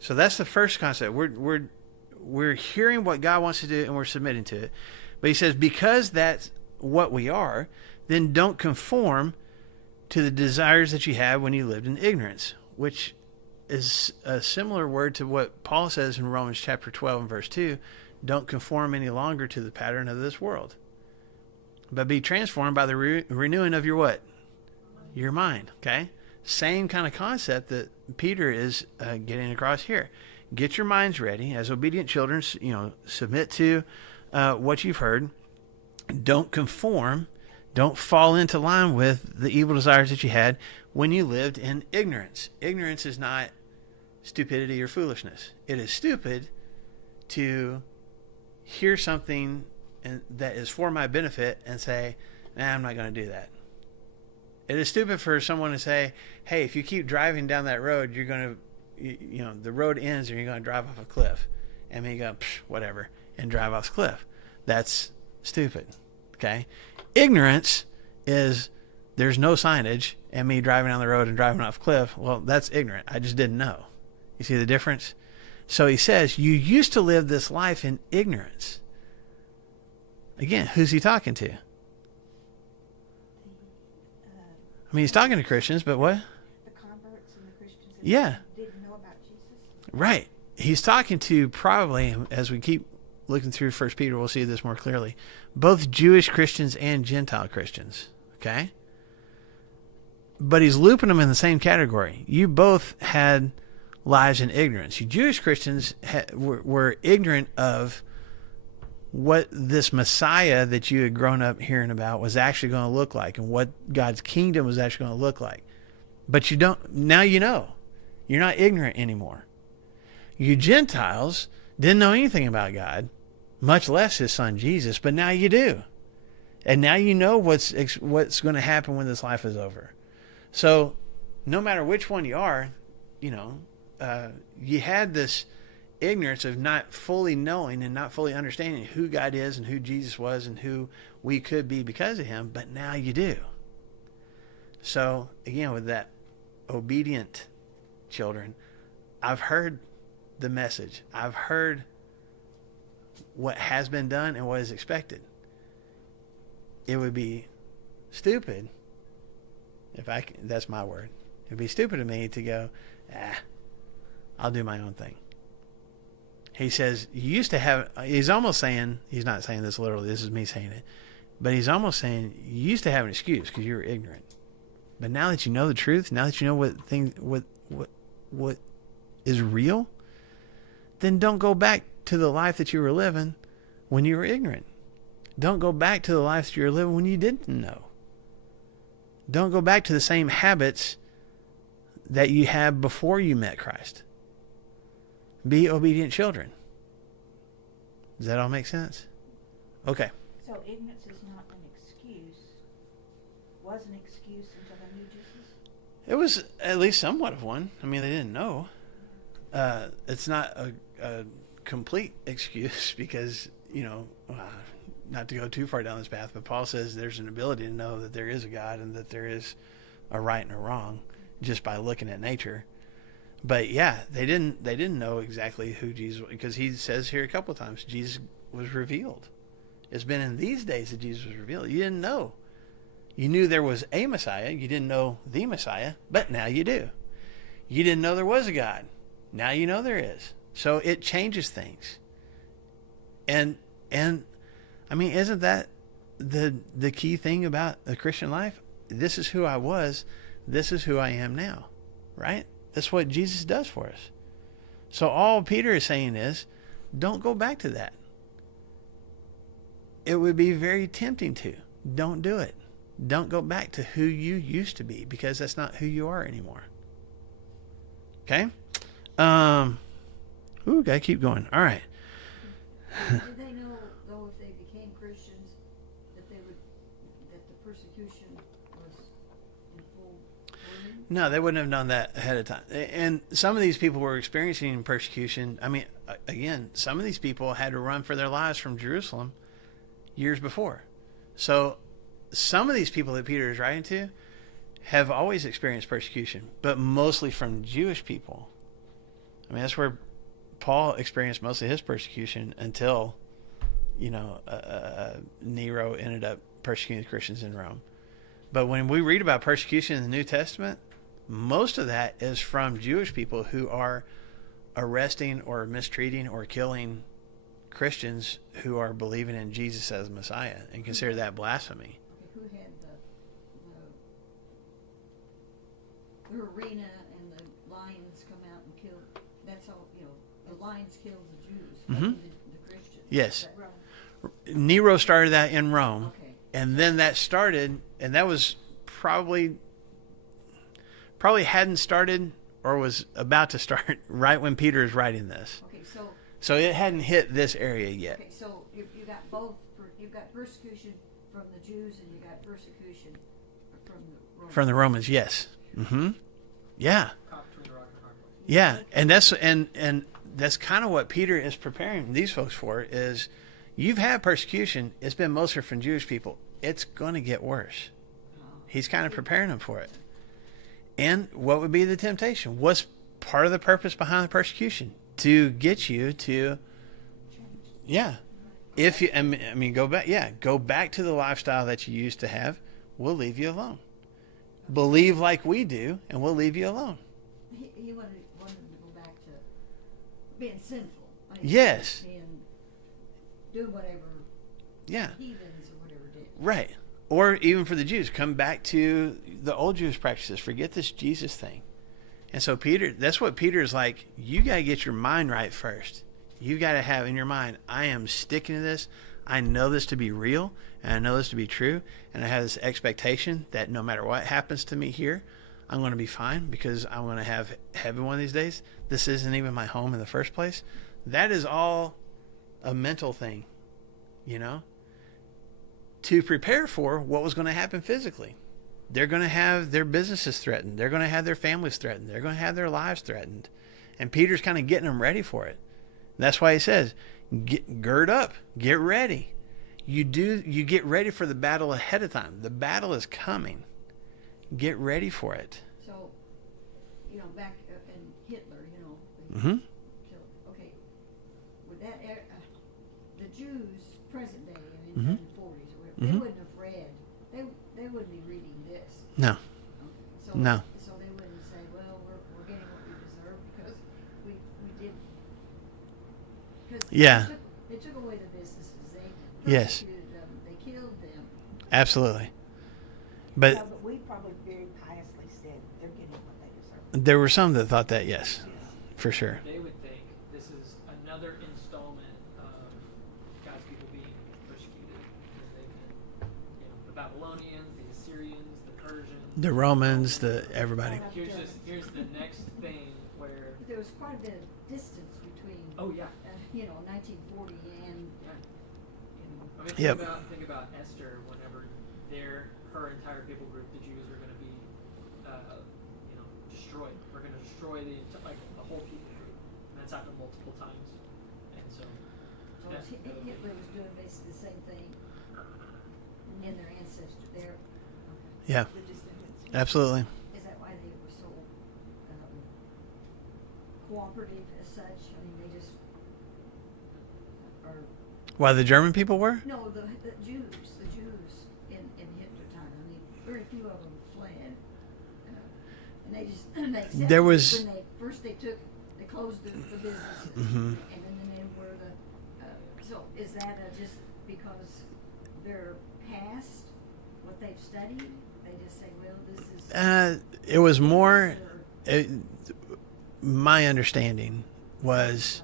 so that's the first concept. We're hearing what God wants to do, and we're submitting to it. But he says, because that's what we are, then don't conform to the desires that you had when you lived in ignorance, which is a similar word to what Paul says in Romans chapter 12 and verse 2. Don't conform any longer to the pattern of this world, but be transformed by the renewing of your what? Your mind. Okay? Same kind of concept that Peter is getting across here. Get your minds ready as obedient children. Submit to what you've heard. Don't conform. Don't fall into line with the evil desires that you had when you lived in ignorance. Ignorance is not stupidity or foolishness. It is stupid to hear something that is for my benefit and say, nah, I'm not going to do that. It is stupid for someone to say, hey, if you keep driving down that road, you're going to, the road ends and you're going to drive off a cliff. And me go, whatever, and drive off the cliff. That's stupid. Okay? Ignorance is there's no signage and me driving down the road and driving off a cliff. Well, that's ignorant. I just didn't know. You see the difference? So he says, you used to live this life in ignorance. Again, who's he talking to? I mean, he's talking to Christians, but what? The converts and the Christians that Yeah. didn't know about Jesus. Right. He's talking to probably, as we keep looking through 1 Peter, we'll see this more clearly, both Jewish Christians and Gentile Christians. Okay? But he's looping them in the same category. You both had lives in ignorance. You Jewish Christians were ignorant of what this Messiah that you had grown up hearing about was actually going to look like and what God's kingdom was actually going to look like. But you don't, now you know. You're not ignorant anymore. You Gentiles didn't know anything about God, much less his son Jesus, but now you do. And now you know what's going to happen when this life is over. So no matter which one you are, you had this ignorance of not fully knowing and not fully understanding who God is and who Jesus was and who we could be because of him, but now you do. So again, with that obedient children, I've heard the message. I've heard what has been done and what is expected. It would be stupid that's my word. It'd be stupid of me to go, I'll do my own thing. He says, you used to have, he's almost saying, he's not saying this literally, this is me saying it, but he's almost saying, you used to have an excuse because you were ignorant. But now that you know the truth, now that you know what is real, then don't go back to the life that you were living when you were ignorant. Don't go back to the life that you were living when you didn't know. Don't go back to the same habits that you had before you met Christ. Be obedient children. Does that all make sense? Okay. So ignorance is not an excuse. Was an excuse until they knew Jesus? It was at least somewhat of one. I mean, they didn't know. It's not a complete excuse because, not to go too far down this path, but Paul says there's an ability to know that there is a God and that there is a right and a wrong just by looking at nature. But yeah, they didn't know exactly who Jesus was, because he says here a couple of times, Jesus was revealed. It's been in these days that Jesus was revealed. You didn't know. You knew there was a Messiah. You didn't know the Messiah, but now you do. You didn't know there was a God. Now you know there is. So it changes things. And I mean, isn't that the key thing about a Christian life? This is who I was. This is who I am now, right? That's what Jesus does for us. So all Peter is saying is, don't go back to that. It would be very tempting to. Don't do it. Don't go back to who you used to be, because that's not who you are anymore. Okay? Gotta keep going. All right. Did they know, though, if they became Christians, that the persecution was in full swing? No, they wouldn't have known that ahead of time. And some of these people were experiencing persecution. I mean, again, some of these people had to run for their lives from Jerusalem years before. So some of these people that Peter is writing to have always experienced persecution, but mostly from Jewish people. I mean, that's where Paul experienced most of his persecution until, Nero ended up persecuting the Christians in Rome. But when we read about persecution in the New Testament, most of that is from Jewish people who are arresting or mistreating or killing Christians who are believing in Jesus as Messiah and consider that blasphemy. Okay, who had the arena and the lions come out and kill? That's all. The lions killed the Jews. Mhm. The Christians. Yes. Is that Rome. Nero started that in Rome, okay. and then that started, and that was probably hadn't started or was about to start right when Peter is writing this. Okay, So it hadn't hit this area yet. okay, so you got both. You've got persecution from the Jews, and you got persecution from the Romans. From the Romans, yes. Yeah. Caught between a rock and a hard place. Yeah, and that's kind of what Peter is preparing these folks for. Is you've had persecution. It's been mostly from Jewish people. It's going to get worse. He's kind of preparing them for it. And what would be the temptation? What's part of the purpose behind the persecution? To get you to, yeah. If you, I mean, go back to the lifestyle that you used to have. We'll leave you alone. Believe like we do, and we'll leave you alone. He wanted to go back to being sinful. Yes. Doing whatever Yeah. heathens or whatever did. Right. Or even for the Jews, come back to the old Jewish practices. Forget this Jesus thing. And so that's what Peter's like, you got to get your mind right first. You got to have in your mind, I am sticking to this. I know this to be real, and I know this to be true, and I have this expectation that no matter what happens to me here, I'm going to be fine because I'm going to have heaven one of these days. This isn't even my home in the first place. That is all a mental thing, to prepare for what was going to happen physically. They're going to have their businesses threatened. They're going to have their families threatened. They're going to have their lives threatened. And Peter's kind of getting them ready for it. That's why he says, gird up, get ready. You get ready for the battle ahead of time. The battle is coming. Get ready for it. So, back in Hitler, Mm-hmm. okay, with that, the Jews, present day, Mhm. in the 40s or whatever, they Mhm. wouldn't have read, they wouldn't be reading this. No. Okay. So, No. So they wouldn't say, well, we're getting what we deserve because we did. Because Yeah. they took away the businesses. They Yes. persecuted them. They killed them. Absolutely. Yeah, But but we probably very piously said they're getting what they deserve. there were some that thought that, yes, for sure. They would think this is another installment of God's people being persecuted because they've been, the Babylonians, the Assyrians, the Persians, The Romans, everybody. Here's the next thing where, But there was quite a bit of distance between, oh yeah, 1940 and, I mean, Yep. think about Esther. Whenever her entire people group, the Jews, are going to be, destroyed. We're going to destroy the whole people group, and that's happened multiple times. And so, so Hitler was doing basically the same thing in their ancestors there. Okay. Yeah, The descendants. absolutely. Is that why they were so cooperative as such? I mean, they just are. Why the German people were? No, the Jews in Hitler time. I mean, very few of them fled, and they just they accepted There it was- when they closed the businesses, Mhm. and then they were so is that just because they're past what they've studied? They just say, well, this is. It was more. or- My understanding was,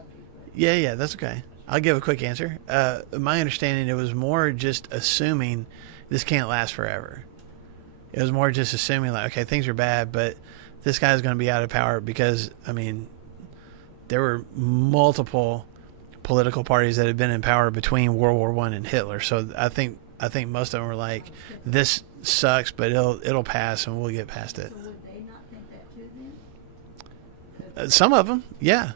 yeah, that's okay. I'll give a quick answer. My understanding, it was more just assuming this can't last forever. It was more just assuming like, okay, things are bad, but this guy's going to be out of power because, I mean, there were multiple political parties that had been in power between World War I and Hitler. So I think most of them were like, this sucks, but it'll pass and we'll get past it. So would they not think that too then? Some of them, yeah.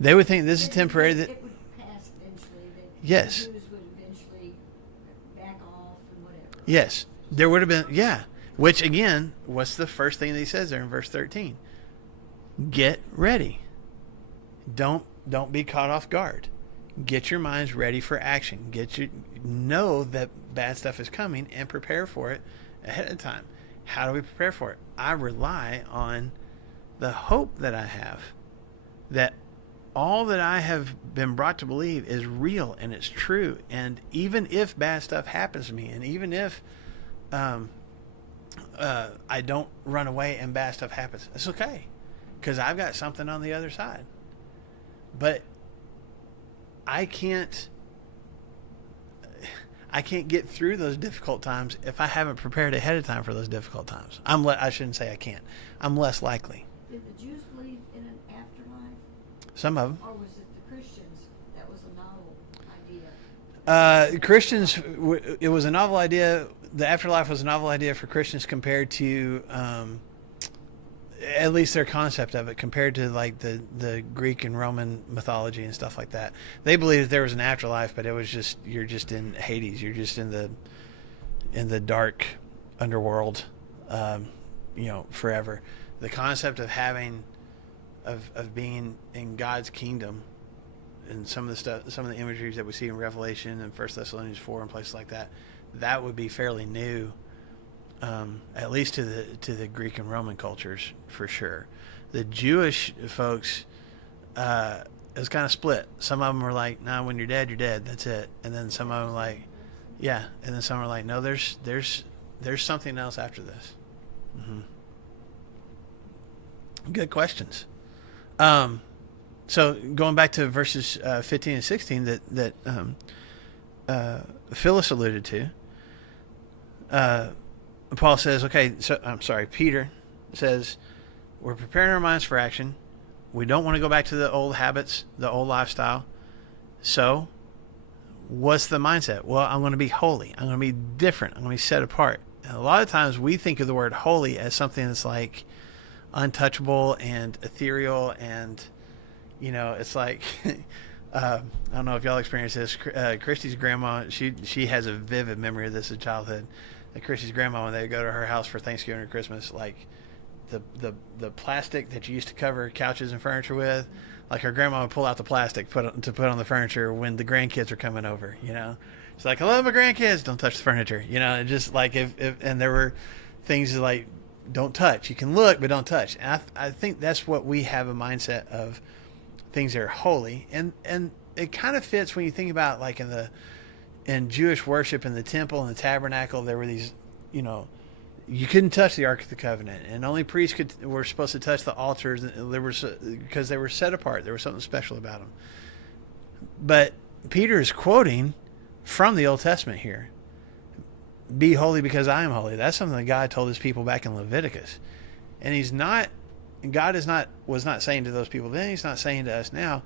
They would think this is temporary. That It would pass eventually. Yes. The Jews would eventually back off and whatever. Yes, there would have been, yeah. Which again, what's the first thing that he says there in verse 13? Get ready. Don't be caught off guard. get your minds ready for action. Know that bad stuff is coming and prepare for it ahead of time. How do we prepare for it? I rely on the hope that I have, that all that I have been brought to believe is real and it's true. And even if bad stuff happens to me, and even if I don't run away and bad stuff happens, it's okay, because I've got something on the other side. But I can't get through those difficult times if I haven't prepared ahead of time for those difficult times. I shouldn't say I can't. I'm less likely. Did the Jews believe in an afterlife? Some of them. Or was it the Christians that was a novel idea? Christians, it was a novel idea. The afterlife was a novel idea for Christians compared to, at least their concept of it, compared to like the Greek and Roman mythology and stuff like that. They believed that there was an afterlife, but it was just, you're just in Hades. You're just in the dark underworld, forever. The concept of of being in God's kingdom, and some of the imageries that we see in Revelation and 1 Thessalonians 4 and places like that, that would be fairly new, at least to the Greek and Roman cultures for sure. The Jewish folks, it was kind of split. Some of them were like, "Nah, when you're dead, you're dead. That's it." And then some of them were like, "Yeah." And then some were like, "No, there's something else after this." Mm-hmm. Good questions. So going back to verses 15 and 16 that Phyllis alluded to, Paul says, Peter says, we're preparing our minds for action. We don't want to go back to the old habits, the old lifestyle. So what's the mindset? Well, I'm going to be holy. I'm going to be different. I'm going to be set apart. And a lot of times we think of the word holy as something that's like untouchable and ethereal, and it's like I don't know if y'all experience this. Christy's grandma, she has a vivid memory of this in childhood. That Christy's grandma, when they would go to her house for Thanksgiving or Christmas, like the plastic that you used to cover couches and furniture with, like her grandma would pull out the plastic to put on the furniture when the grandkids are coming over. It's like, "Hello, my grandkids, don't touch the furniture." Just like if and there were things like, don't touch. You can look, but don't touch. And I think that's what we have a mindset of, things that are holy. And it kind of fits when you think about, like, in Jewish worship in the temple and the tabernacle, there were these, you couldn't touch the Ark of the Covenant, and only priests were supposed to touch the altars. Because they were set apart. There was something special about them. But Peter is quoting from the Old Testament here. Be holy because I am holy. That's something that God told his people back in Leviticus. And God was not saying to those people then, he's not saying to us now,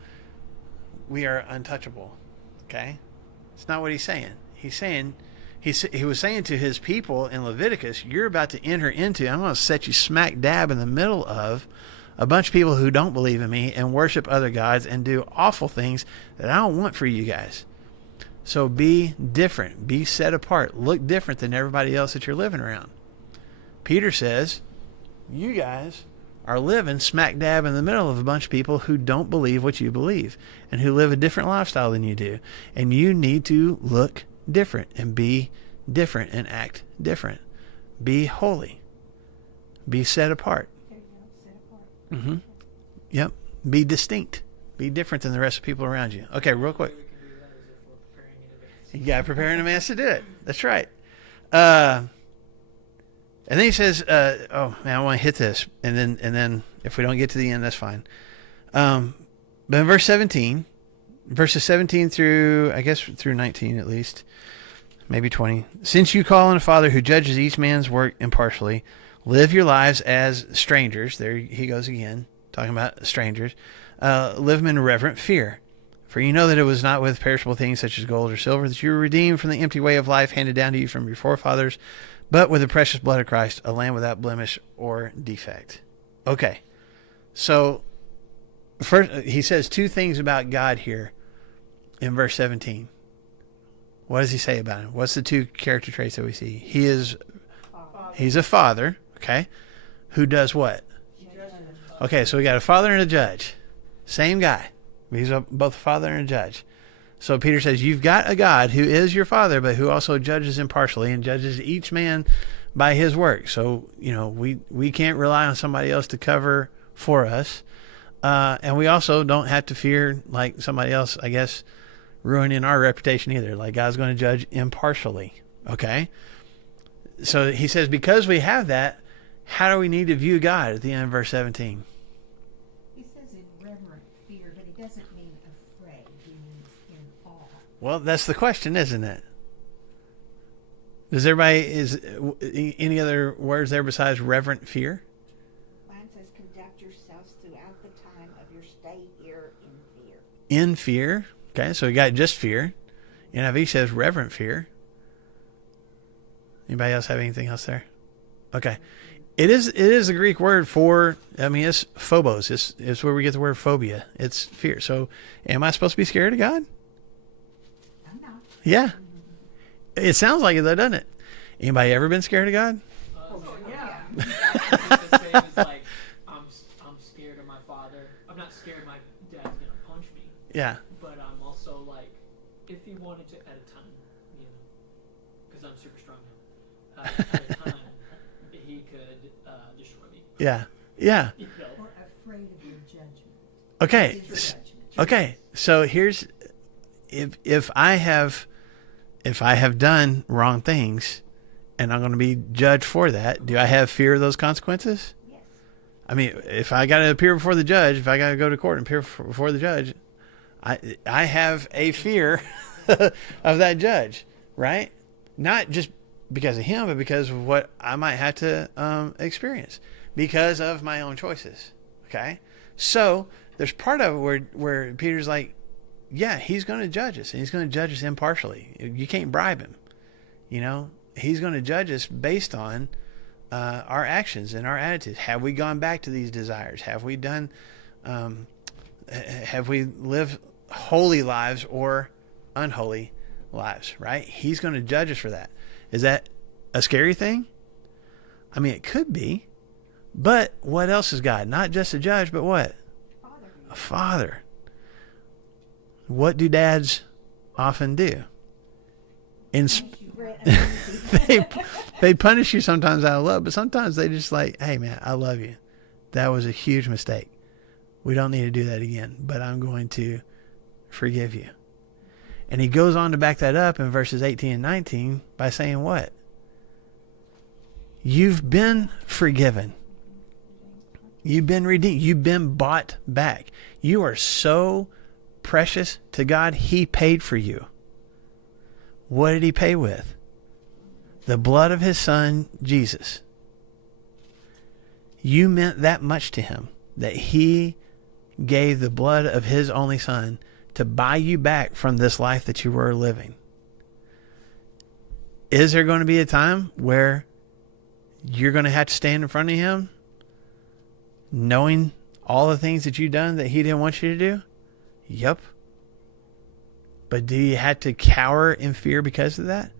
we are untouchable. Okay? It's not what he's saying. He's saying, he was saying to his people in Leviticus, you're about to enter into, I'm going to set you smack dab in the middle of a bunch of people who don't believe in me and worship other gods and do awful things that I don't want for you guys. So be different, be set apart, look different than everybody else that you're living around. Peter says, you guys are living smack dab in the middle of a bunch of people who don't believe what you believe and who live a different lifestyle than you do. And you need to look different and be different and act different. Be holy. Be set apart. There you go, set apart. Mm-hmm. Yep. Be distinct. Be different than the rest of the people around you. Okay, real quick. You got to prepare in advance to do it. That's right. And then he says, "Oh man, I want to hit this." And then if we don't get to the end, that's fine. But in verses 17 through 19 at least, maybe 20. Since you call on a Father who judges each man's work impartially, live your lives as strangers. There he goes again, talking about strangers. Live them in reverent fear. For you know that it was not with perishable things such as gold or silver that you were redeemed from the empty way of life handed down to you from your forefathers, but with the precious blood of Christ, a lamb without blemish or defect. Okay, so first he says two things about God here in verse 17. What does he say about him? What's the two character traits that we see? He's a father, okay, who does what? Okay, so we got a father and a judge. Same guy. He's both a father and a judge. So Peter says, you've got a God who is your Father, but who also judges impartially and judges each man by his work. So, we can't rely on somebody else to cover for us. And we also don't have to fear like somebody else, I guess, ruining our reputation either. Like God's going to judge impartially. Okay. So he says, because we have that, how do we need to view God at the end of verse 17? He says in reverent fear, but he doesn't mean afraid. He means in awe. Well, that's the question, isn't it? Does is any other words there besides reverent fear? Mine says, conduct yourselves throughout the time of your stay here in fear. In fear. Okay, so we got just fear. NIV says reverent fear. Anybody else have anything else there? Okay. It is a Greek word for, it's phobos. It's where we get the word phobia. It's fear. So am I supposed to be scared of God? I'm not. Yeah. It sounds like it though, doesn't it? Anybody ever been scared of God? Yeah. It's the same as like, I'm scared of my father. I'm not scared my dad's gonna punch me, Yeah. but I'm also like, if he wanted to at a time, because I'm super strong now, at a time, he could destroy me. Yeah. Yeah. Or afraid of your judgment. Okay. His judgment. Okay. So here's, if I have done wrong things and I'm going to be judged for that, do I have fear of those consequences? Yes. I mean, if I got to appear before the judge, if I got to go to court and appear before the judge, I have a fear of that judge, right? Not just because of him, but because of what I might have to experience because of my own choices. Okay. So there's part of it where Peter's like, yeah, he's going to judge us and he's going to judge us impartially. You can't bribe him. He's going to judge us based on our actions and our attitudes. Have we gone back to these desires? Have we lived holy lives or unholy lives, right? He's going to judge us for that. Is that a scary thing? I mean, it could be, but what else is God? Not just a judge, but what? Father. A father. What do dads often do? They punish you sometimes out of love, but sometimes they just like, hey man, I love you. That was a huge mistake. We don't need to do that again, but I'm going to forgive you. And he goes on to back that up in verses 18 and 19 by saying what? You've been forgiven. You've been redeemed. You've been bought back. You are so precious to God, he paid for you. What did he pay with? The blood of his son, Jesus. You meant that much to him that he gave the blood of his only son to buy you back from this life that you were living. Is there going to be a time where you're going to have to stand in front of him knowing all the things that you've done that he didn't want you to do? Yep. But do you have to cower in fear because of that?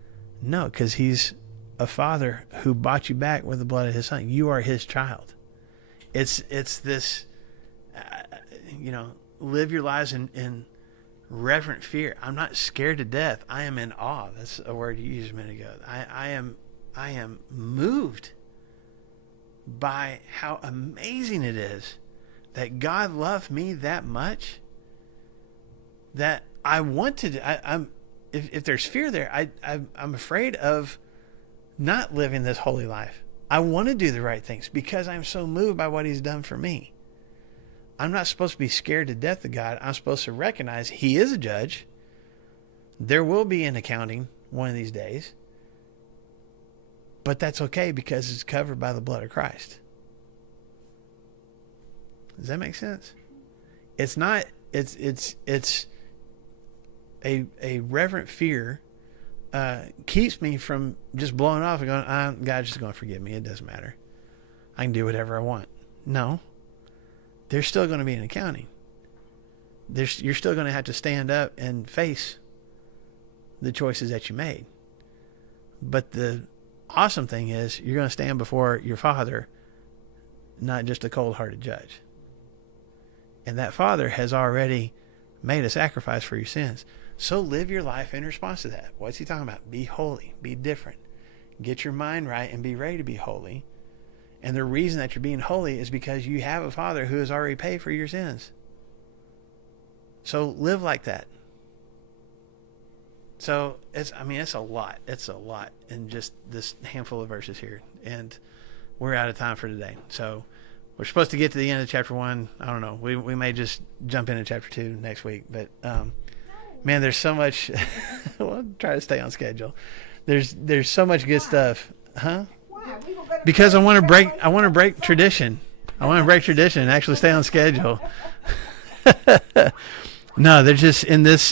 No, because he's a father who bought you back with the blood of his son. You are his child. It's this, live your lives in reverent fear. I'm not scared to death. I am in awe. That's a word you used a minute ago. I am moved by how amazing it is that God loved me that much that I want to. If there's fear there, I'm afraid of not living this holy life. I want to do the right things because I'm so moved by what he's done for me. I'm not supposed to be scared to death of God. I'm supposed to recognize he is a judge. There will be an accounting one of these days. But that's okay because it's covered by the blood of Christ. Does that make sense? It's not, it's a reverent fear keeps me from just blowing off and going, God's just going to forgive me. It doesn't matter. I can do whatever I want. No. There's still going to be an accounting. You're still going to have to stand up and face the choices that you made. But the awesome thing is you're going to stand before your Father, not just a cold-hearted judge. And that Father has already made a sacrifice for your sins. So live your life in response to that. What's he talking about? Be holy. Be different. Get your mind right and be ready to be holy. And the reason that you're being holy is because you have a Father who has already paid for your sins. So live like that. So it's a lot. It's a lot in just this handful of verses here. And we're out of time for today. So we're supposed to get to the end of chapter 1. I don't know. We may just jump into chapter 2 next week. But, man, there's so much. We'll try to stay on schedule. There's so much good stuff. Huh? Why? We were gonna Because I want to break tradition. tradition. I want to break tradition and actually stay on schedule. No, they're just in this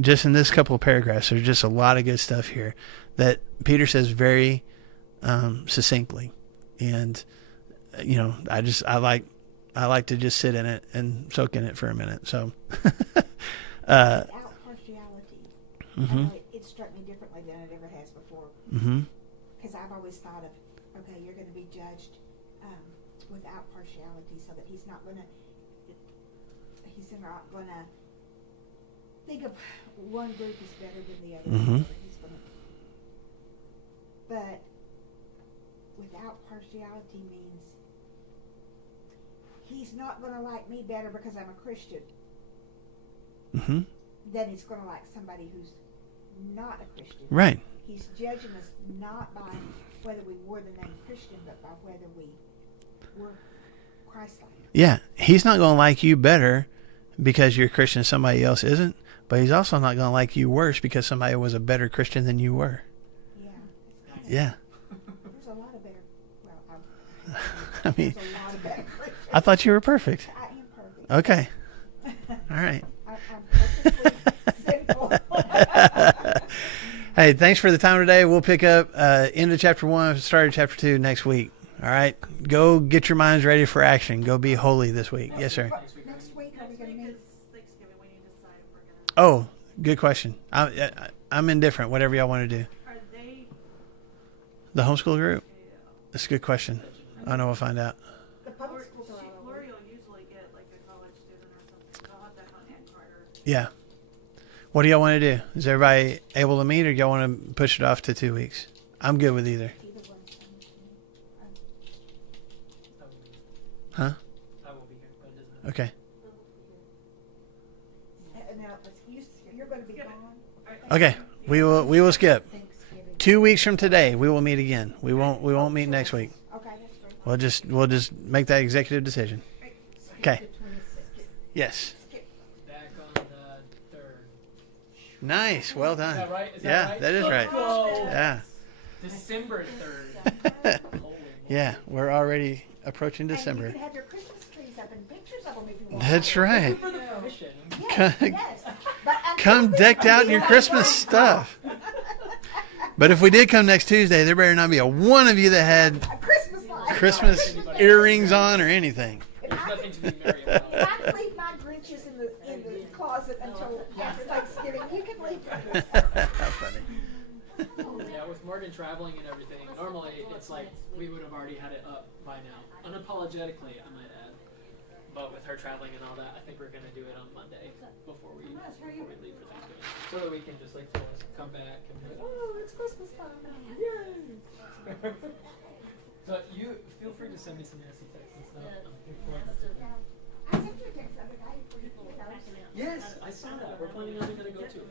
just in this couple of paragraphs. There's just a lot of good stuff here that Peter says very succinctly, and I like to just sit in it and soak in it for a minute. So, Without partiality, mhm, it struck me differently than it ever has before. mhm, Because I've always thought of, okay, you're going to be judged without partiality, so that he's not going to think of one group is better than the other. Mhm. But without partiality means he's not going to like me better because I'm a Christian mhm. than he's going to like somebody who's not a Christian. Right. He's judging us not by whether we wore the name Christian, but by whether we were Christ-like. Yeah, he's not going to like you better because you're a Christian and somebody else isn't, but he's also not going to like you worse because somebody was a better Christian than you were. Yeah. It's kinda, Yeah. There's a lot of better. Well, I mean, there's a lot of better Christians. I thought you were perfect. I am perfect. Okay. All right. I'm perfectly sinful. Hey, thanks for the time today. We'll pick up end of chapter 1, start of chapter 2 next week. All right. Go get your minds ready for action. Go be holy this week. Yes, sir. Next week, are we Next going to week meet? is Thanksgiving. We need to decide if we're gonna. Oh, good question. I'm indifferent. Whatever y'all want to do. Are they? The homeschool group? Yeah. That's a good question. I know we'll find out. The public schools are all over. Lori will usually get like a college student or something. I'll have that on Ann Carter. Yeah. What do y'all want to do? Is everybody able to meet, or do y'all want to push it off to 2 weeks? I'm good with either. Either one's fine with me. Huh? I will be here, but it doesn't matter. Okay. Now, you're going to be gone. Okay. We will skip. Thanksgiving. 2 weeks from today, we will meet again. We won't meet next week. Okay, that's great. We'll just make that executive decision. Okay. Yes. Back on the 3rd. Nice. Well Is done. that right? Is that Yeah, right? that is right. Let's go. Yeah. December 3rd. Holy Yeah. We're already approaching And December. you can have your Christmas trees up and pictures of them if you want. That's right. for the permission. Yes, yes. But Come decked out in your Christmas stuff. But if we did come next Tuesday, there better not be a one of you that had A Christmas light. Christmas earrings on or anything. If There's I nothing to could- be merry about. If I can leave my Grinches in the closet until after Thanksgiving, you can leave them. How funny. Yeah, with Morgan traveling and everything, normally it's like we would have already had it up by now. Unapologetically, I might add. But with her traveling and all that, I think we're going to do it on Monday before we leave for Thanksgiving. So that we can just like come back and be like, oh, it's Christmas time. Yay! So you feel free to send me some nasty texts and stuff. I sent you a text the other day for you to know. Yes, I saw that. We're planning on going to go to it.